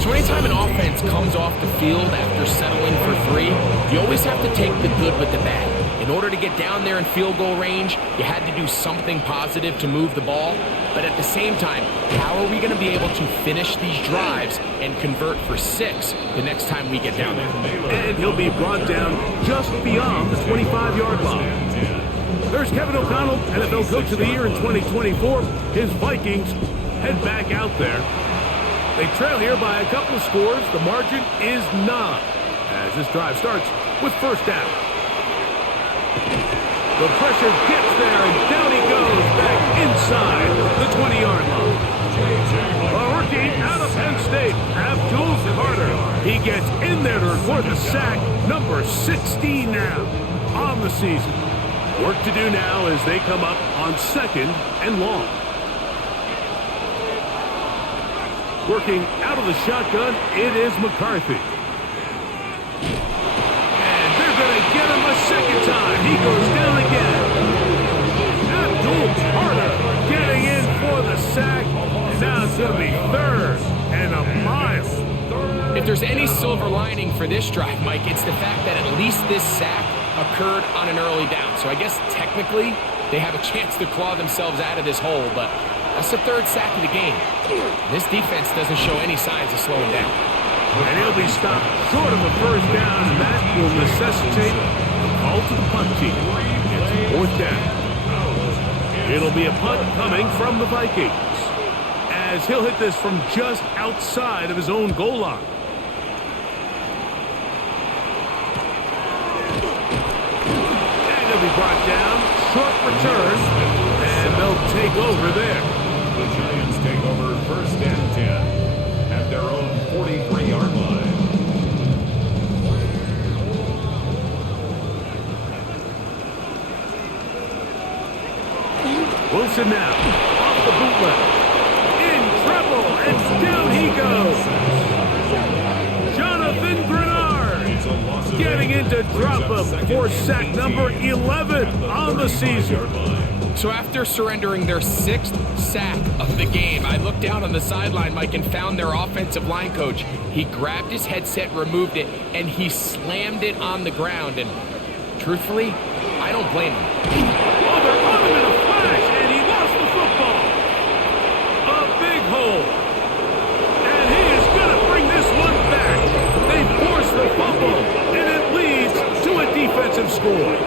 So anytime an offense comes off the field after settling for 3, you always have to take the good with the bad. In order to get down there in field goal range, you had to do something positive to move the ball. But at the same time, how are we going to be able to finish these drives and convert for 6 the next time we get down there? And he'll be brought down just beyond the 25-yard line. There's Kevin O'Connell, NFL Coach of the Year in 2024. His Vikings head back out there. They trail here by a couple of scores. The margin is 9 as this drive starts with 1st down. The pressure gets there, and down he goes back inside the 20-yard line. A rookie out of Penn State, Abdul Carter. He gets in there to record the sack, number 16 now on the season. Work to do now as they come up on 2nd and long. Working out of the shotgun, it is McCarthy. And they're going to get him a 2nd time. He goes down again. Abdul Carter getting in for the sack. And now it's going to be 3rd and a mile. If there's any silver lining for this drive, Mike, it's the fact that at least this sack occurred on an early down. So I guess technically they have a chance to claw themselves out of this hole, but that's the 3rd sack of the game. This defense doesn't show any signs of slowing down. And he'll be stopped short of a 1st down, and that will necessitate a call to the punt team. It's 4th down. It'll be a punt coming from the Vikings as he'll hit this from just outside of his own goal line. And he'll be brought down, short return, and they'll take over there. The Giants take over 1st and 10 at their own 43-yard line. Wilson now, off the bootleg. In trouble, and down he goes. Jonathan Grenard getting into drop him for sack number 11 on the season. So after surrendering their 6th sack of the game, I looked down on the sideline, Mike, and found their offensive line coach. He grabbed his headset, removed it, and he slammed it on the ground. And truthfully, I don't blame him. Oh, they're on him in a flash, and he lost the football. A big hole. And he is going to bring this one back. They force the fumble, and it leads to a defensive score.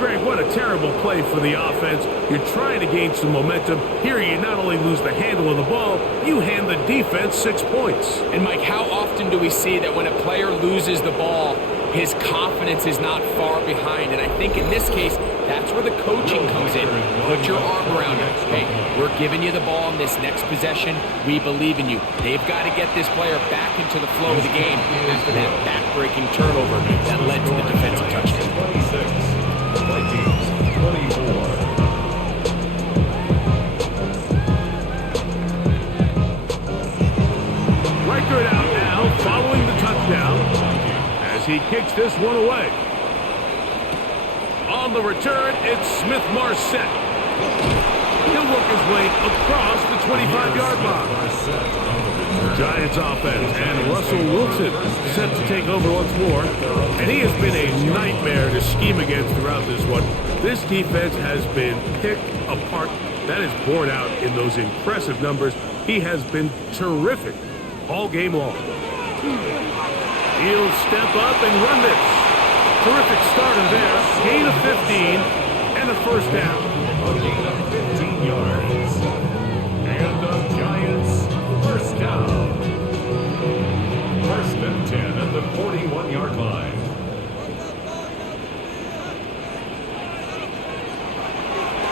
Greg, what a terrible play for the offense. You're trying to gain some momentum. Here you not only lose the handle of the ball, you hand the defense 6 points. And Mike, how often do we see that when a player loses the ball, his confidence is not far behind? And I think in this case, that's where the coaching comes in. Put your arm around him. Hey, we're giving you the ball in this next possession. We believe in you. They've got to get this player back into the flow of the game after that back-breaking turnover that led to the defensive touchdown. 26. Vikings 24. Reichert out now following the touchdown as he kicks this one away. On the return, it's Smith-Marset. He'll work his way across the 25-yard line. Giants offense and Russell Wilson set to take over once more. And he has been a nightmare to scheme against throughout this one. This defense has been picked apart. That is borne out in those impressive numbers. He has been terrific all game long. He'll step up and run this. Terrific starter there. Gain of 15 and a 1st down. A gain of 15 yards. And the Giants 1st down. 1st and 10 at the 41-yard line.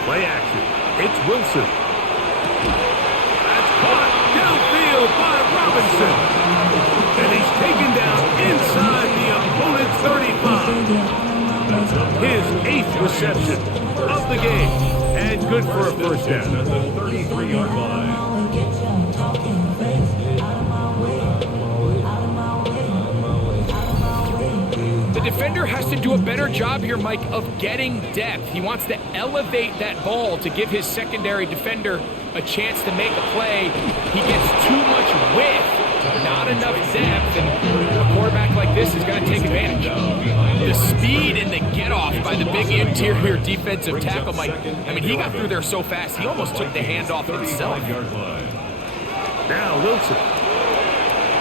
Play action. It's Wilson. That's caught downfield by Robinson. And he's taken down inside the opponent's 35. His 8th reception of the game. And good for a first down. At the 33-yard line. The defender has to do a better job here, Mike, of getting depth. He wants to elevate that ball to give his secondary defender a chance to make a play. He gets too much width, not enough depth, and a quarterback like this is going to take advantage. The speed and the get-off by the big interior defensive tackle, Mike, I mean, he got through there so fast, he almost took the handoff himself. Now Wilson.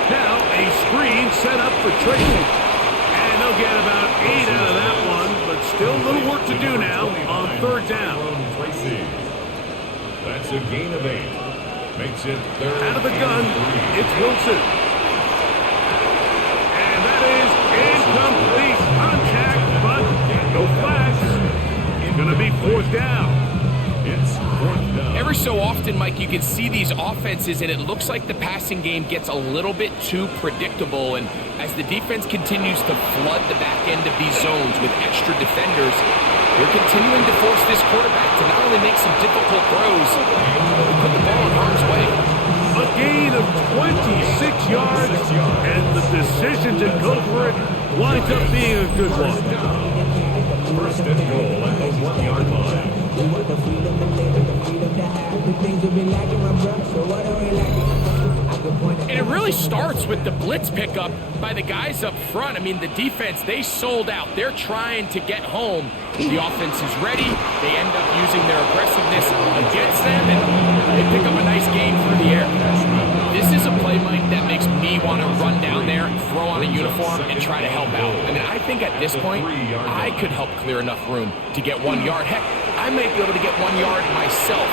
Now a screen set up for Tracy. And they'll get about 8 out of that one, but still a little work to do now on third down. That's a gain of 8. Makes it third. Out of the gun, it's Wilson. And that is incomplete contact, but no flags. It's going to be fourth down. It's fourth down. Every so often, Mike, you can see these offenses, and it looks like the passing game gets a little bit too predictable. And as the defense continues to flood the back end of these zones with extra defenders, they're continuing to force this quarterback to not only make some difficult throws, but put the ball in harm's way. A gain of 26 yards, and the decision to go for it winds up being a good one. First and goal at the 1-yard line. And it really starts with the blitz pickup by the guys up front. I mean, the defense, they sold out. They're trying to get home. The offense is ready. They end up using their aggressiveness against them, and they pick up a nice gain through the air. This is a play, Mike, that makes me want to run down there, throw on a uniform, and try to help out. I mean, I think at this point, I could help clear enough room to get 1 yard. Heck, I might be able to get 1 yard myself.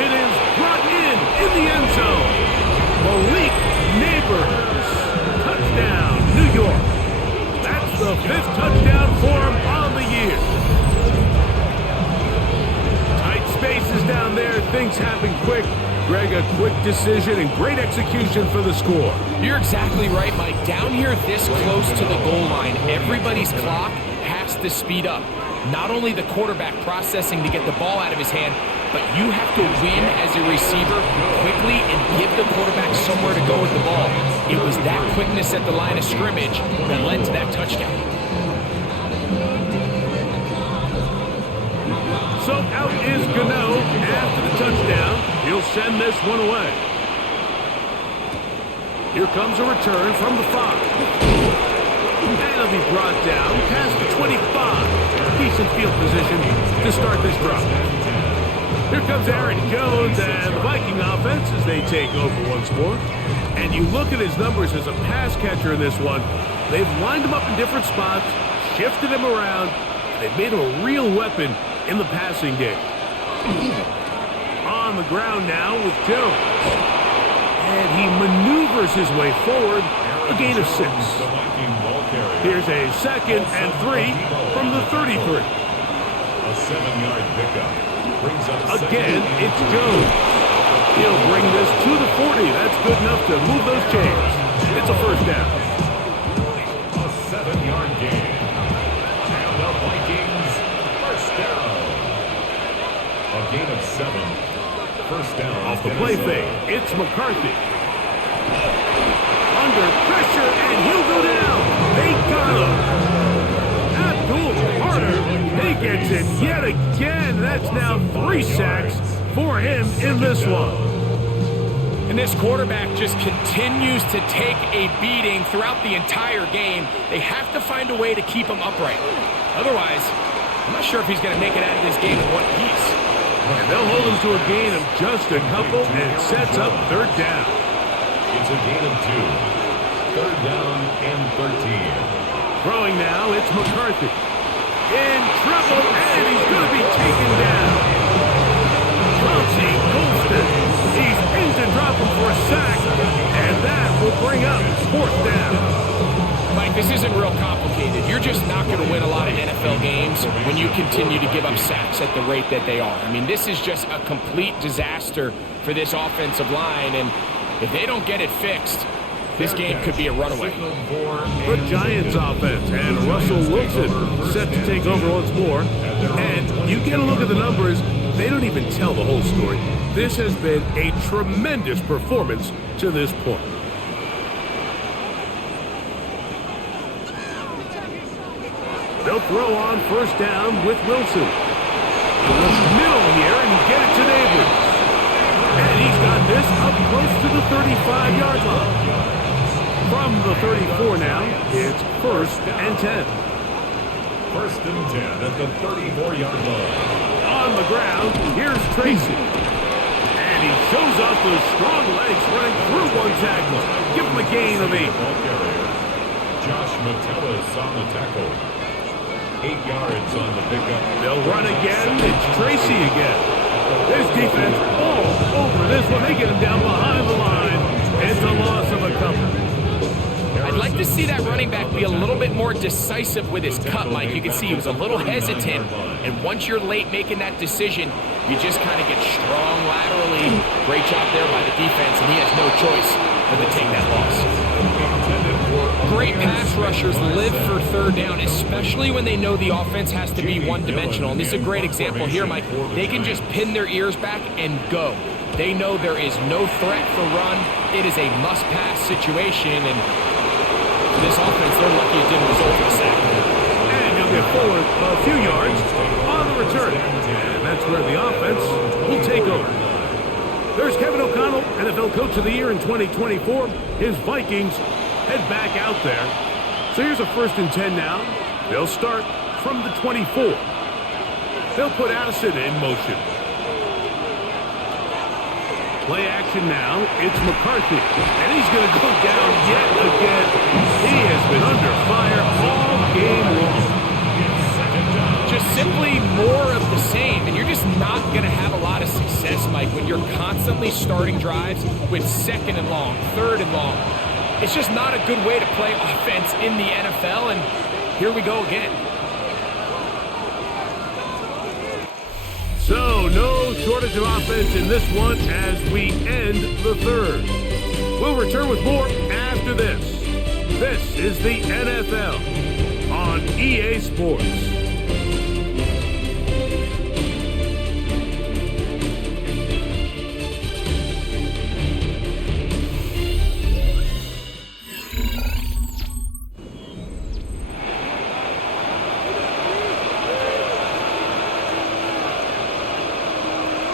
It is brought in the end zone. Malik Neighbors. Touchdown, New York. That's the 5th touchdown for him on the year. Tight spaces down there. Things happen quick. Greg, a quick decision and great execution for the score. You're exactly right, Mike. Down here this close to the goal line, everybody's clock has to speed up. Not only the quarterback processing to get the ball out of his hand, but you have to win as a receiver quickly and give the quarterback somewhere to go with the ball. It was that quickness at the line of scrimmage that led to that touchdown. So out is Gano after the touchdown. He'll send this one away. Here comes a return from the 5. And it'll be brought down past the 25. Decent field position to start this drive. Here comes Aaron Jones and the Viking offense as they take over once more. And you look at his numbers as a pass catcher in this one. They've lined him up in different spots, shifted him around, and they've made him a real weapon in the passing game. On the ground now with Jones. And he maneuvers his way forward, a gain of 6. Here's a 2nd and 3 from the 33. A 7-yard pickup. Again, it's Jones. He'll bring this to the 40. That's good enough to move those chains. It's a first down. A 7-yard gain. And the Vikings, first down. A gain of 7. First down. Off the play fake, it's McCarthy. Under pressure, and he'll go down. They got him. Abdul Carter, he gets it yet again. That's now 3 sacks for him in this one. And this quarterback just continues to take a beating throughout the entire game. They have to find a way to keep him upright. Otherwise, I'm not sure if he's going to make it out of this game in one piece. And they'll hold him to a gain of just a couple, and it sets up third down. It's a gain of 2. Third down and 13. Throwing now, it's McCarthy. In trouble, and he's going to be taken down. Chauncey Golston. He's pinned and dropped him for a sack, and that will bring up fourth down. Mike, this isn't real complicated. You're just not going to win a lot of NFL games happens when you continue to give up sacks at the rate that they are. I mean, this is just a complete disaster for this offensive line, and if they don't get it fixed, this game could be a runaway. The Giants offense and Russell Wilson set to take over once more. And you get a look at the numbers, they don't even tell the whole story. This has been a tremendous performance to this point. They'll throw on first down with Wilson. Middle here and get it to Neighbors. And he's got this up close to the 35-yard line. From the 34 now, it's first and 10. First and 10 at the 34-yard line. On the ground, here's Tracy. And he shows off those strong legs running through one tackle. Give him a gain of 8. Ball carrier. Josh Metellus on the tackle. 8 yards on the pickup. They'll run again. It's Tracy again. This defense all over this one. They get him down behind the line. It's a loss of a couple. I'd like to see that running back be a little bit more decisive with his cut, Mike. You can see he was a little hesitant, and once you're late making that decision, you just kind of get strong laterally. Great job there by the defense, and he has no choice but to take that loss. Great pass rushers live for third down, especially when they know the offense has to be one-dimensional, and this is a great example here, Mike. They can just pin their ears back and go. They know there is no threat for run. It is a must-pass situation, and this offense, they're lucky it didn't result in a sack. And he'll get forward a few yards on the return. And that's where the offense will take over. There's Kevin O'Connell, NFL Coach of the Year in 2024. His Vikings head back out there. So here's a first and 10 now. They'll start from the 24. They'll put Addison in motion. Play action now. It's McCarthy. And he's going to go down yet again. He has been under fire all game long. Just simply more of the same. And you're just not going to have a lot of success, Mike, when you're constantly starting drives with second and long, third and long. It's just not a good way to play offense in the NFL. And here we go again. So, no shortage of offense in this one as we end the third. We'll return with more after this. This is the NFL on EA Sports.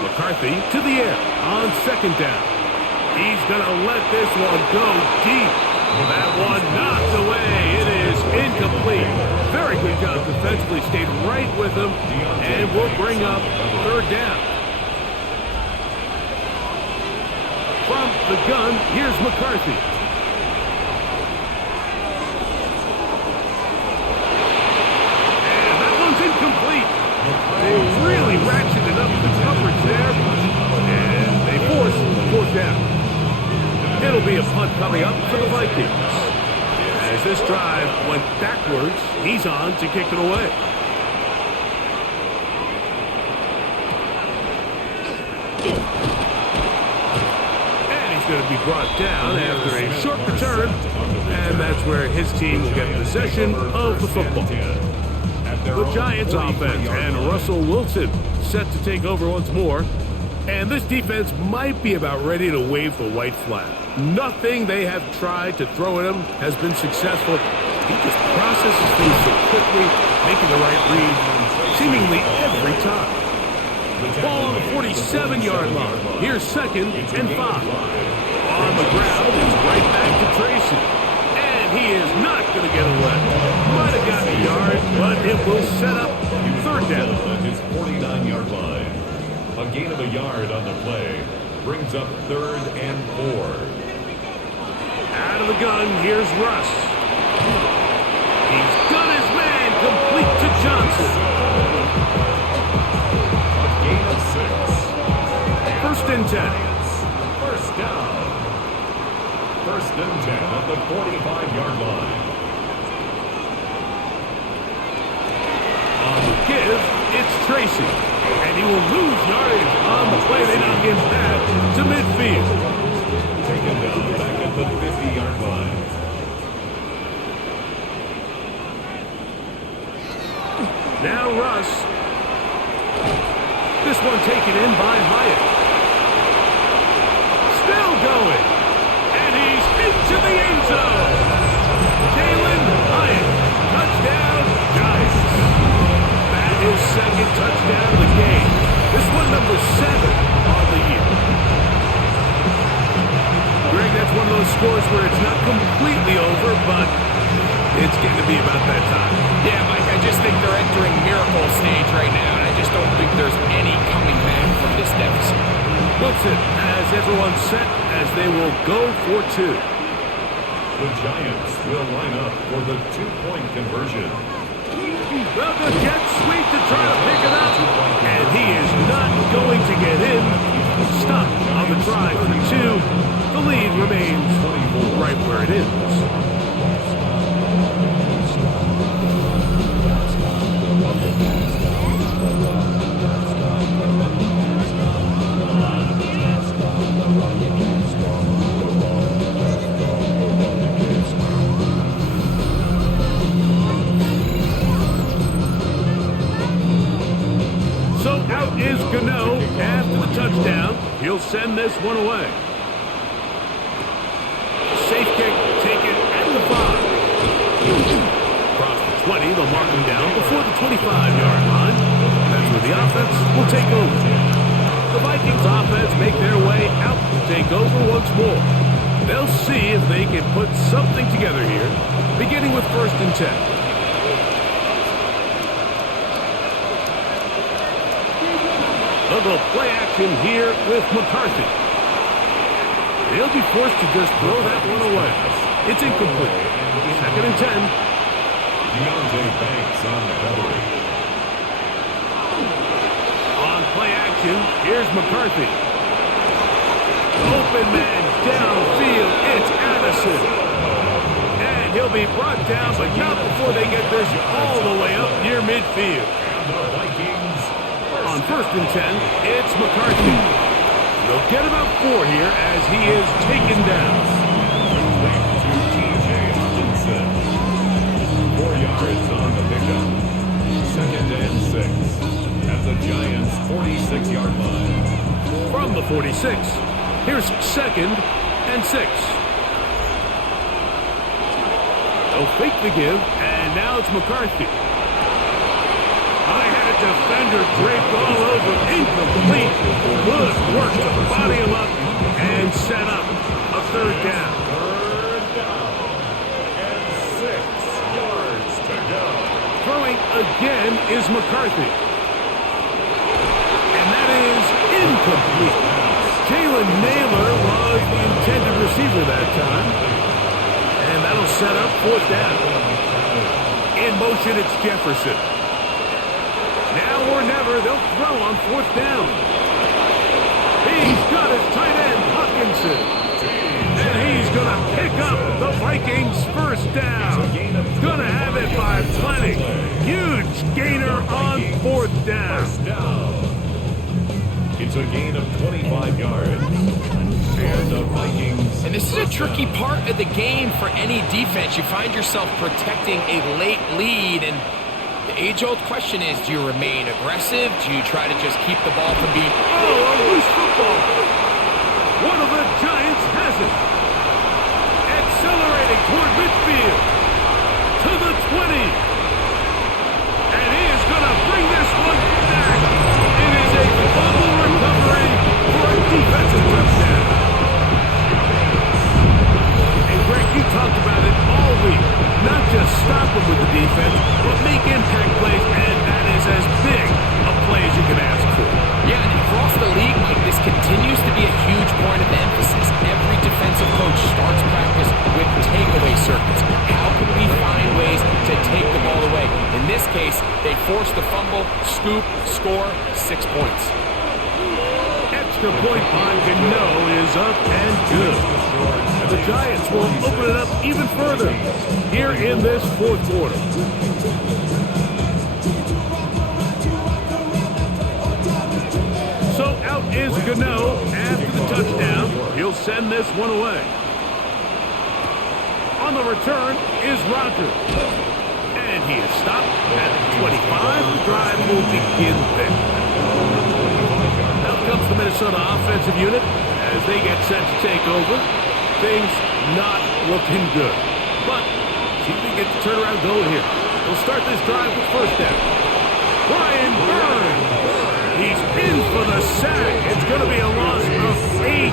McCarthy to the air on second down. He's going to let this one go deep. That one knocked away. It is incomplete. Very good job defensively. Stayed right with him. And we'll bring up third down. From the gun, here's McCarthy. And that one's incomplete. They really ratcheted up the coverage there, and they force fourth down. It'll be a punt coming up for the Vikings. As this drive went backwards, he's on to kick it away. And he's going to be brought down after a short return, and that's where his team will get possession of the football. The Giants offense and Russell Wilson set to take over once more. And this defense might be about ready to wave the white flag. Nothing they have tried to throw at him has been successful. He just processes things so quickly, making the right read seemingly every time. Ball on the 47-yard line. Here's second and 5. On the ground, it's right back to Tracy. And he is not going to get away. Might have gotten a yard, but it will set up third down. At his 49-yard line. A gain of a yard on the play brings up third and 4. Out of the gun, here's Russ. He's got his man complete to Johnson. A gain of 6. First and 10. First down. First and 10 at the 45-yard line. On the Tracy. And he will lose yardage on the play. They knock him back to midfield. Taken down back at the 50-yard line. Now Russ. This one taken in by Hyatt. Still going. And he's into the end zone. Jalen Hyatt. Touchdown, Giants. That is second touchdown of the game. This one number 7 on the year. Greg, that's one of those scores where it's not completely over, but it's getting to be about that time. Yeah, Mike, I just think they're entering miracle stage right now, and I just don't think there's any coming back from this deficit. Wilson has everyone set as they will go for 2. The Giants will line up for the 2-point conversion. Well, the jet sweep to try to pick it up, and he is not going to get in. Stop on the try for 2. The lead remains right where it is. So out is Gano after the touchdown. He'll send this one away. Safe kick taken at the 5. Across the 20, they'll mark him down before the 25-yard line. That's where the offense will take over. The Vikings offense make their way out to take over once more. They'll see if they can put something together here, beginning with 1st and 10. They'll go play action here with McCarthy. He'll be forced to just throw that one away. It's incomplete. 2nd and 10. Deontay Banks on the coverage. On play action, here's McCarthy. Open man downfield. It's Addison. And he'll be brought down, but not before they get this all the way up near midfield. And the Vikings On 1st and 10, it's McCarthy. They'll get about 4 here as he is taken down. quick to T.J. Hawkinson. 4 yards on the pickup. 2nd and 6 at the Giants' 46-yard line. From the 46, here's 2nd and 6. They'll fake the give, and now it's McCarthy. I had a defender draped all over, incomplete. Good work to body him up and set up a 3rd down. 3rd down and 6 yards to go. Throwing again is McCarthy. And that is incomplete. Jalen Naylor was the intended receiver that time. And that'll set up 4th down. In motion, it's Jefferson. Now or never, they'll throw on 4th down. He's got his tight end, Hawkinson. And he's going to pick up the Vikings' 1st down. Going to have it by plenty. Huge gainer on 4th down. First down. It's a gain of 25 yards. And the Vikings. And this is a tricky part of the game for any defense. You find yourself protecting a late lead, and the age-old question is, do you remain aggressive? Do you try to just keep the ball from being... Oh, a loose football. One of the Giants has it. Accelerating toward midfield. To the 20. And he is going to bring this one back. It is a fumble recovery for a defensive touchdown. And Greg, you talked about it all week. Not just stop them with the defense, but make impact plays, and that is as big a play as you can ask for. Yeah, and across the league, Mike, this continues to be a huge point of emphasis. Every defensive coach starts practice with takeaway circuits. How can we find ways to take the ball away? In this case, they force the fumble, scoop, score, 6 points. Extra point by Gano is up and good. And the Giants will open it up even further here in this 4th quarter. good no. After the touchdown, he'll send this one away. On the return is Rogers. And he is stopped at the 25. The drive will begin there. Out comes the Minnesota offensive unit as they get set to take over. Things not looking good. But see if they get the turnaround going here. They'll start this drive with first down. Brian Burns. He's in for the sack. It's going to be a loss of 8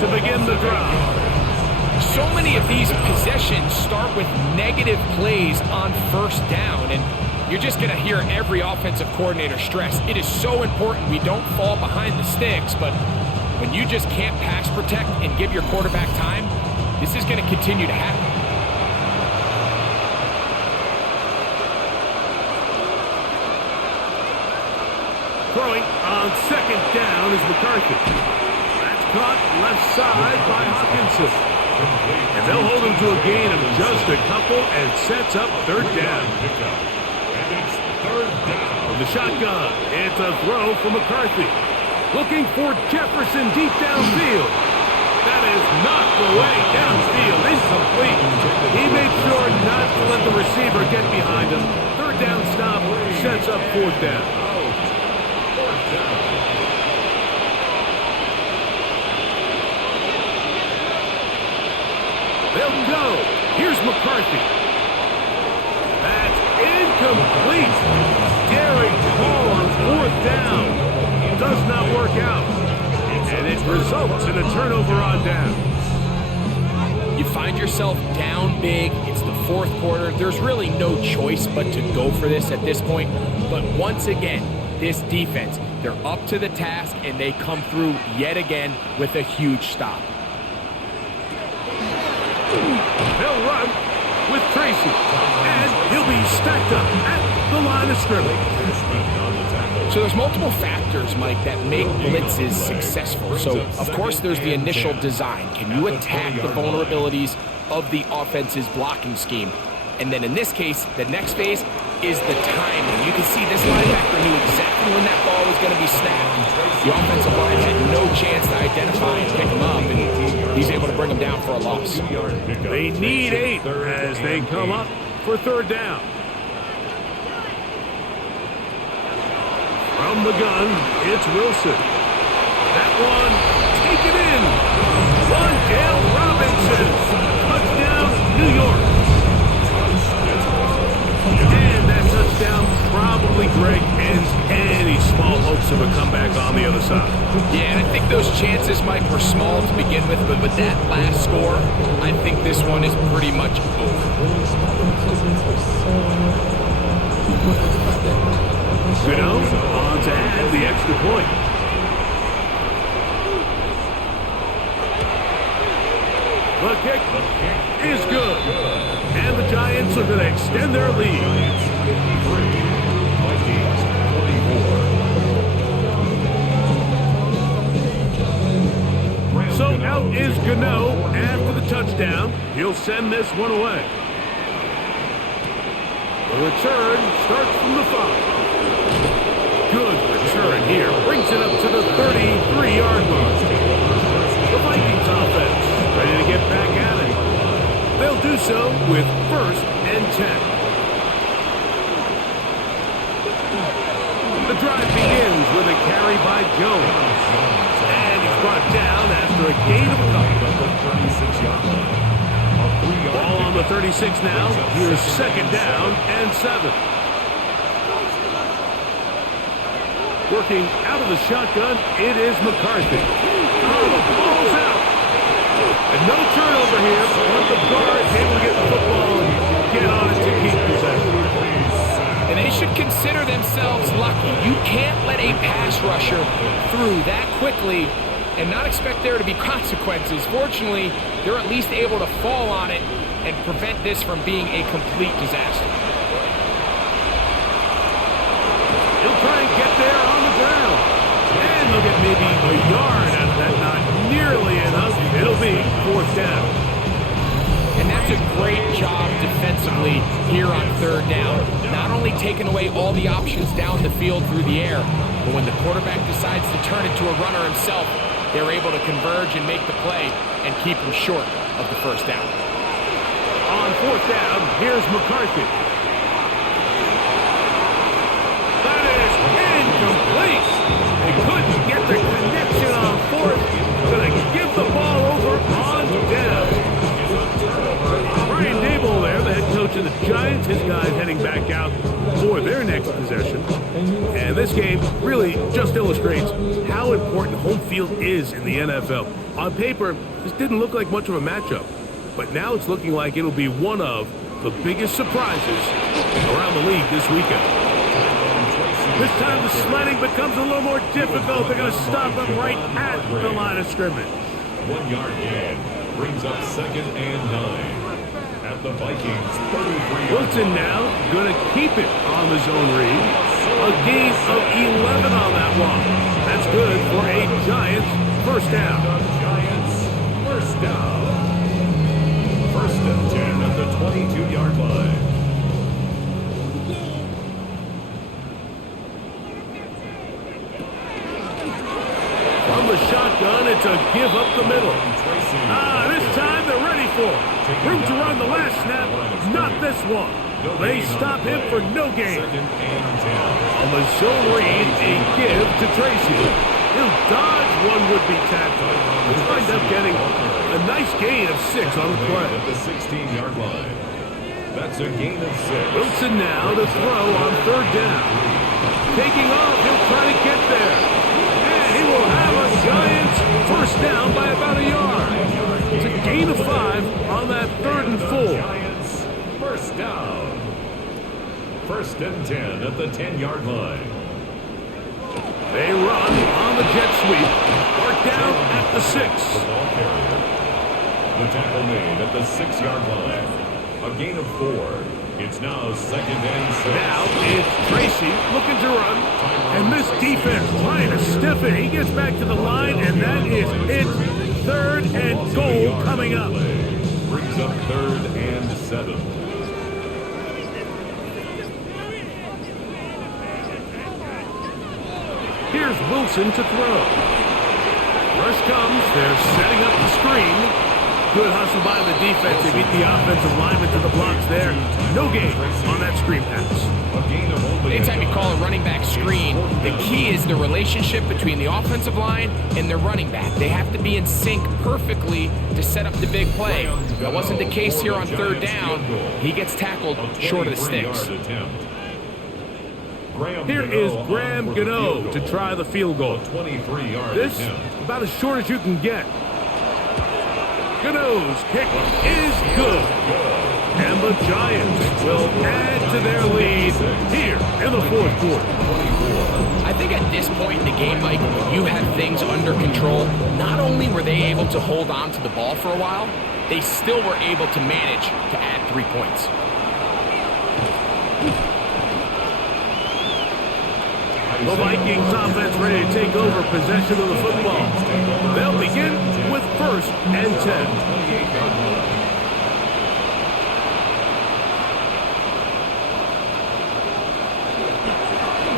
to begin the drive. So many of these possessions start with negative plays on first down, and you're just going to hear every offensive coordinator stress. It is so important we don't fall behind the sticks, but when you just can't pass protect and give your quarterback time, this is going to continue to happen. Throwing on second down is McCarthy. That's caught left side by Hawkinson. And they'll hold him to a gain of just a couple and sets up third down. From the shotgun, it's a throw for McCarthy. Looking for Jefferson deep downfield. That is knocked away downfield, incomplete. He made sure not to let the receiver get behind him. Third down stop sets up fourth down. They'll go. Here's McCarthy. That's incomplete. Daring call on fourth down. Does not work out. And it results in a turnover on down. You find yourself down big. It's the fourth quarter. There's really no choice but to go for this at this point. But once again, this defense, they're up to the task, and they come through yet again with a huge stop. They'll run with Tracy, and he'll be stacked up at the line of scrimmage. So there's multiple factors, Mike, that make blitzes successful. So, of course, there's the initial design. Can you attack the vulnerabilities of the offense's blocking scheme? And then in this case, the next phase is the timing. You can see this linebacker knew exactly when that ball was going to be snapped. The offensive line had no chance to identify and pick him up, and he's able to bring him down for a loss. They need 8 as they come up for third down. From the gun, it's Wilson. That one, taken in. Wandale Robinson. Touchdown, New York. And that touchdown probably, Greg, ends any small hopes of a comeback on the other side. Yeah, and I think those chances, Mike, were small to begin with, but with that last score, I think this one is pretty much over. Gano on to add the extra point. The kick is good. And the Giants are going to extend their lead. So out is Gano after the touchdown. He'll send this one away. The return starts from the 5. Good return here. Brings it up to the 33-yard line. The Vikings offense ready to get back at it. They'll do so with first and 10. The drive begins with a carry by Jones. And he's brought down after a gain of a couple. Ball on the 36 now. Here's second down and 7. Working out of the shotgun, it is McCarthy. Oh, the ball's out. And no turnover here, but the guard's able to get the football and get on it to keep possession. And they should consider themselves lucky. You can't let a pass rusher through that quickly and not expect there to be consequences. Fortunately, they're at least able to fall on it and prevent this from being a complete disaster. He'll try and get there on the ground. And he'll get maybe a yard out of that. Not nearly enough. It'll be fourth down. And that's a great job defensively here on third down. Not only taking away all the options down the field through the air, but when the quarterback decides to turn it to a runner himself, they're able to converge and make the play and keep him short of the first down. On fourth down, here's McCarthy. That is incomplete. They couldn't get the connection on fourth. Going to give the ball over on down. Brian Daboll there, the head coach of the Giants. His guys heading back out for their next possession. And this game really just illustrates how important home field is in the NFL. On paper, this didn't look like much of a matchup. But now it's looking like it'll be one of the biggest surprises around the league this weekend. This time the sliding becomes a little more difficult. They're going to stop him right at the line of scrimmage. 1 yard gain brings up 2nd and 9 at the Vikings 33. Wilson now going to keep it on the zone read. A gain of 11 on that one. That's good for a Giants first down. Giants first down. 1st and 10 at the 22-yard line. From the shotgun, it's a give up the middle. This time they're ready for it. Room to run the last snap, not this one. They stop him for no gain. On the zone read, a give to Tracy. He'll dodge one would-be tackle. He'll wind up getting a nice gain of 6 on the play. At the 16-yard line. That's a gain of 6. Wilson now to throw on third down. Taking off, he'll try to get there. And he will have a Giants first down by about a yard. It's a gain of 5 on that 3rd and 4. Giants first down. 1st and 10 at the 10-yard line. They run on the jet sweep. Mark down at the 6. The tackle made at the 6-yard line. A gain of 4. It's now 2nd and 6. Now it's Tracy looking to run. And this defense trying to stiff it. He gets back to the line, and that is it. 3rd and goal coming up. Brings up 3rd and 7. Here's Wilson to throw. Rush comes. They're setting up the screen. Good hustle by the defense. They beat the offensive lineman to the blocks there. No gain on that screen pass. Anytime you call a running back screen, the key is the relationship between the offensive line and their running back. They have to be in sync perfectly to set up the big play. That wasn't the case here on third down. He gets tackled short of the sticks. Here is Graham Gano to try the field goal. This about as short as you can get. Gano's kick is good. And the Giants will add to their lead here in the 4th quarter. I think at this point in the game, Mike, when you have things under control, not only were they able to hold on to the ball for a while, they still were able to manage to add 3 points. The Vikings offense ready to take over possession of the football. They'll begin with 1st and 10.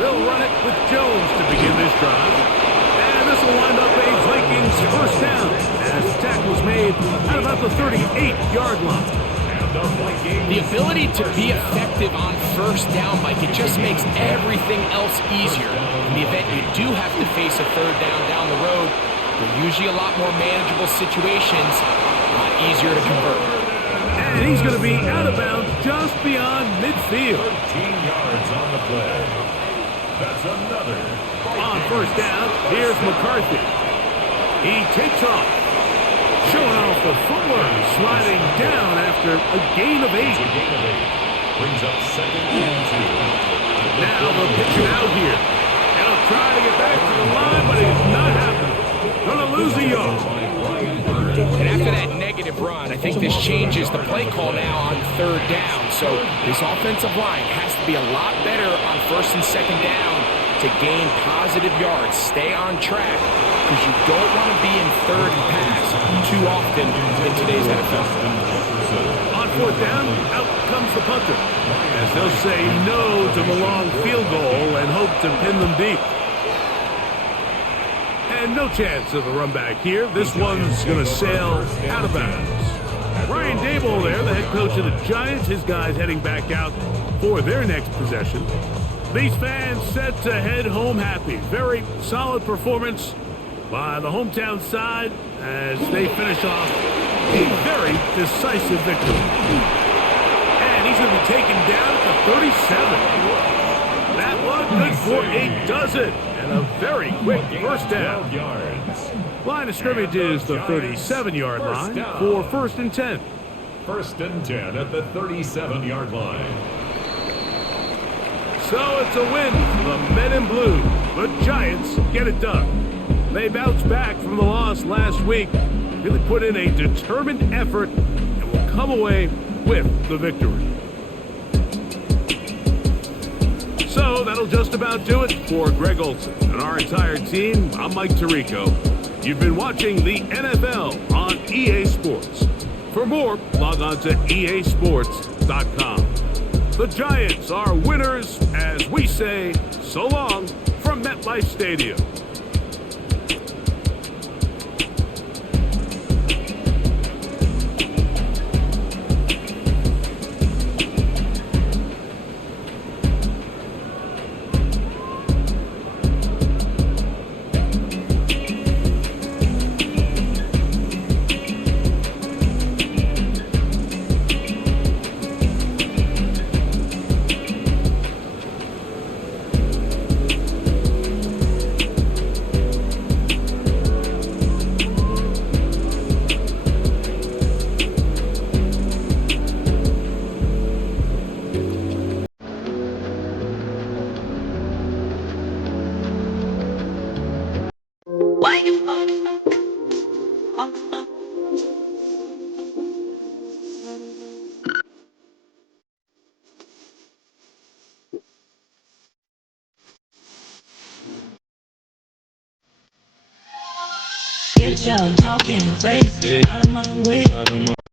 They'll run it with Jones to begin this drive. And this will wind up a Vikings first down as the tackle was made at about the 38-yard line. The ability to be effective on first down, Mike, it just makes everything else easier. In the event you do have to face a third down the road, they're usually a lot more manageable situations, a lot easier to convert. And he's going to be out of bounds just beyond midfield. 13 yards on the play. That's another. On first down, here's McCarthy. He takes off. Showing off the footwork, sliding down after a gain of 8. Brings up 2nd and 2. Now they'll pitch it out here. And he'll try to get back to the line, but it's not happening. Gonna lose a yard. And after that negative run, I think this changes the play call now on third down. So this offensive line has to be a lot better on 1st and 2nd down to gain positive yards. Stay on track, because you don't want to be in 3rd and pass too often in today's NFL. On 4th down, out the punter, as they'll say no to the long field goal and hope to pin them deep. And no chance of a run back here. This one's going to sail out of bounds. Ryan Dable there, the head coach of the Giants. His guys heading back out for their next possession. These fans set to head home happy. Very solid performance by the hometown side as they finish off a very decisive victory. And he's going to be taken down at the 37. That one good for a dozen. And a very quick first down. Line of scrimmage is the 37-yard line for 1st and 10. 1st and 10 at the 37-yard line. So it's a win for the Men in Blue. The Giants get it done. They bounced back from the loss last week, really put in a determined effort, and will come away with the victory. So that'll just about do it for Greg Olson and our entire team. I'm Mike Tirico. You've been watching the NFL on EA Sports. For more, log on to easports.com. The Giants are winners as we say so long from MetLife Stadium. Get y'all talking crazy. Out of my way.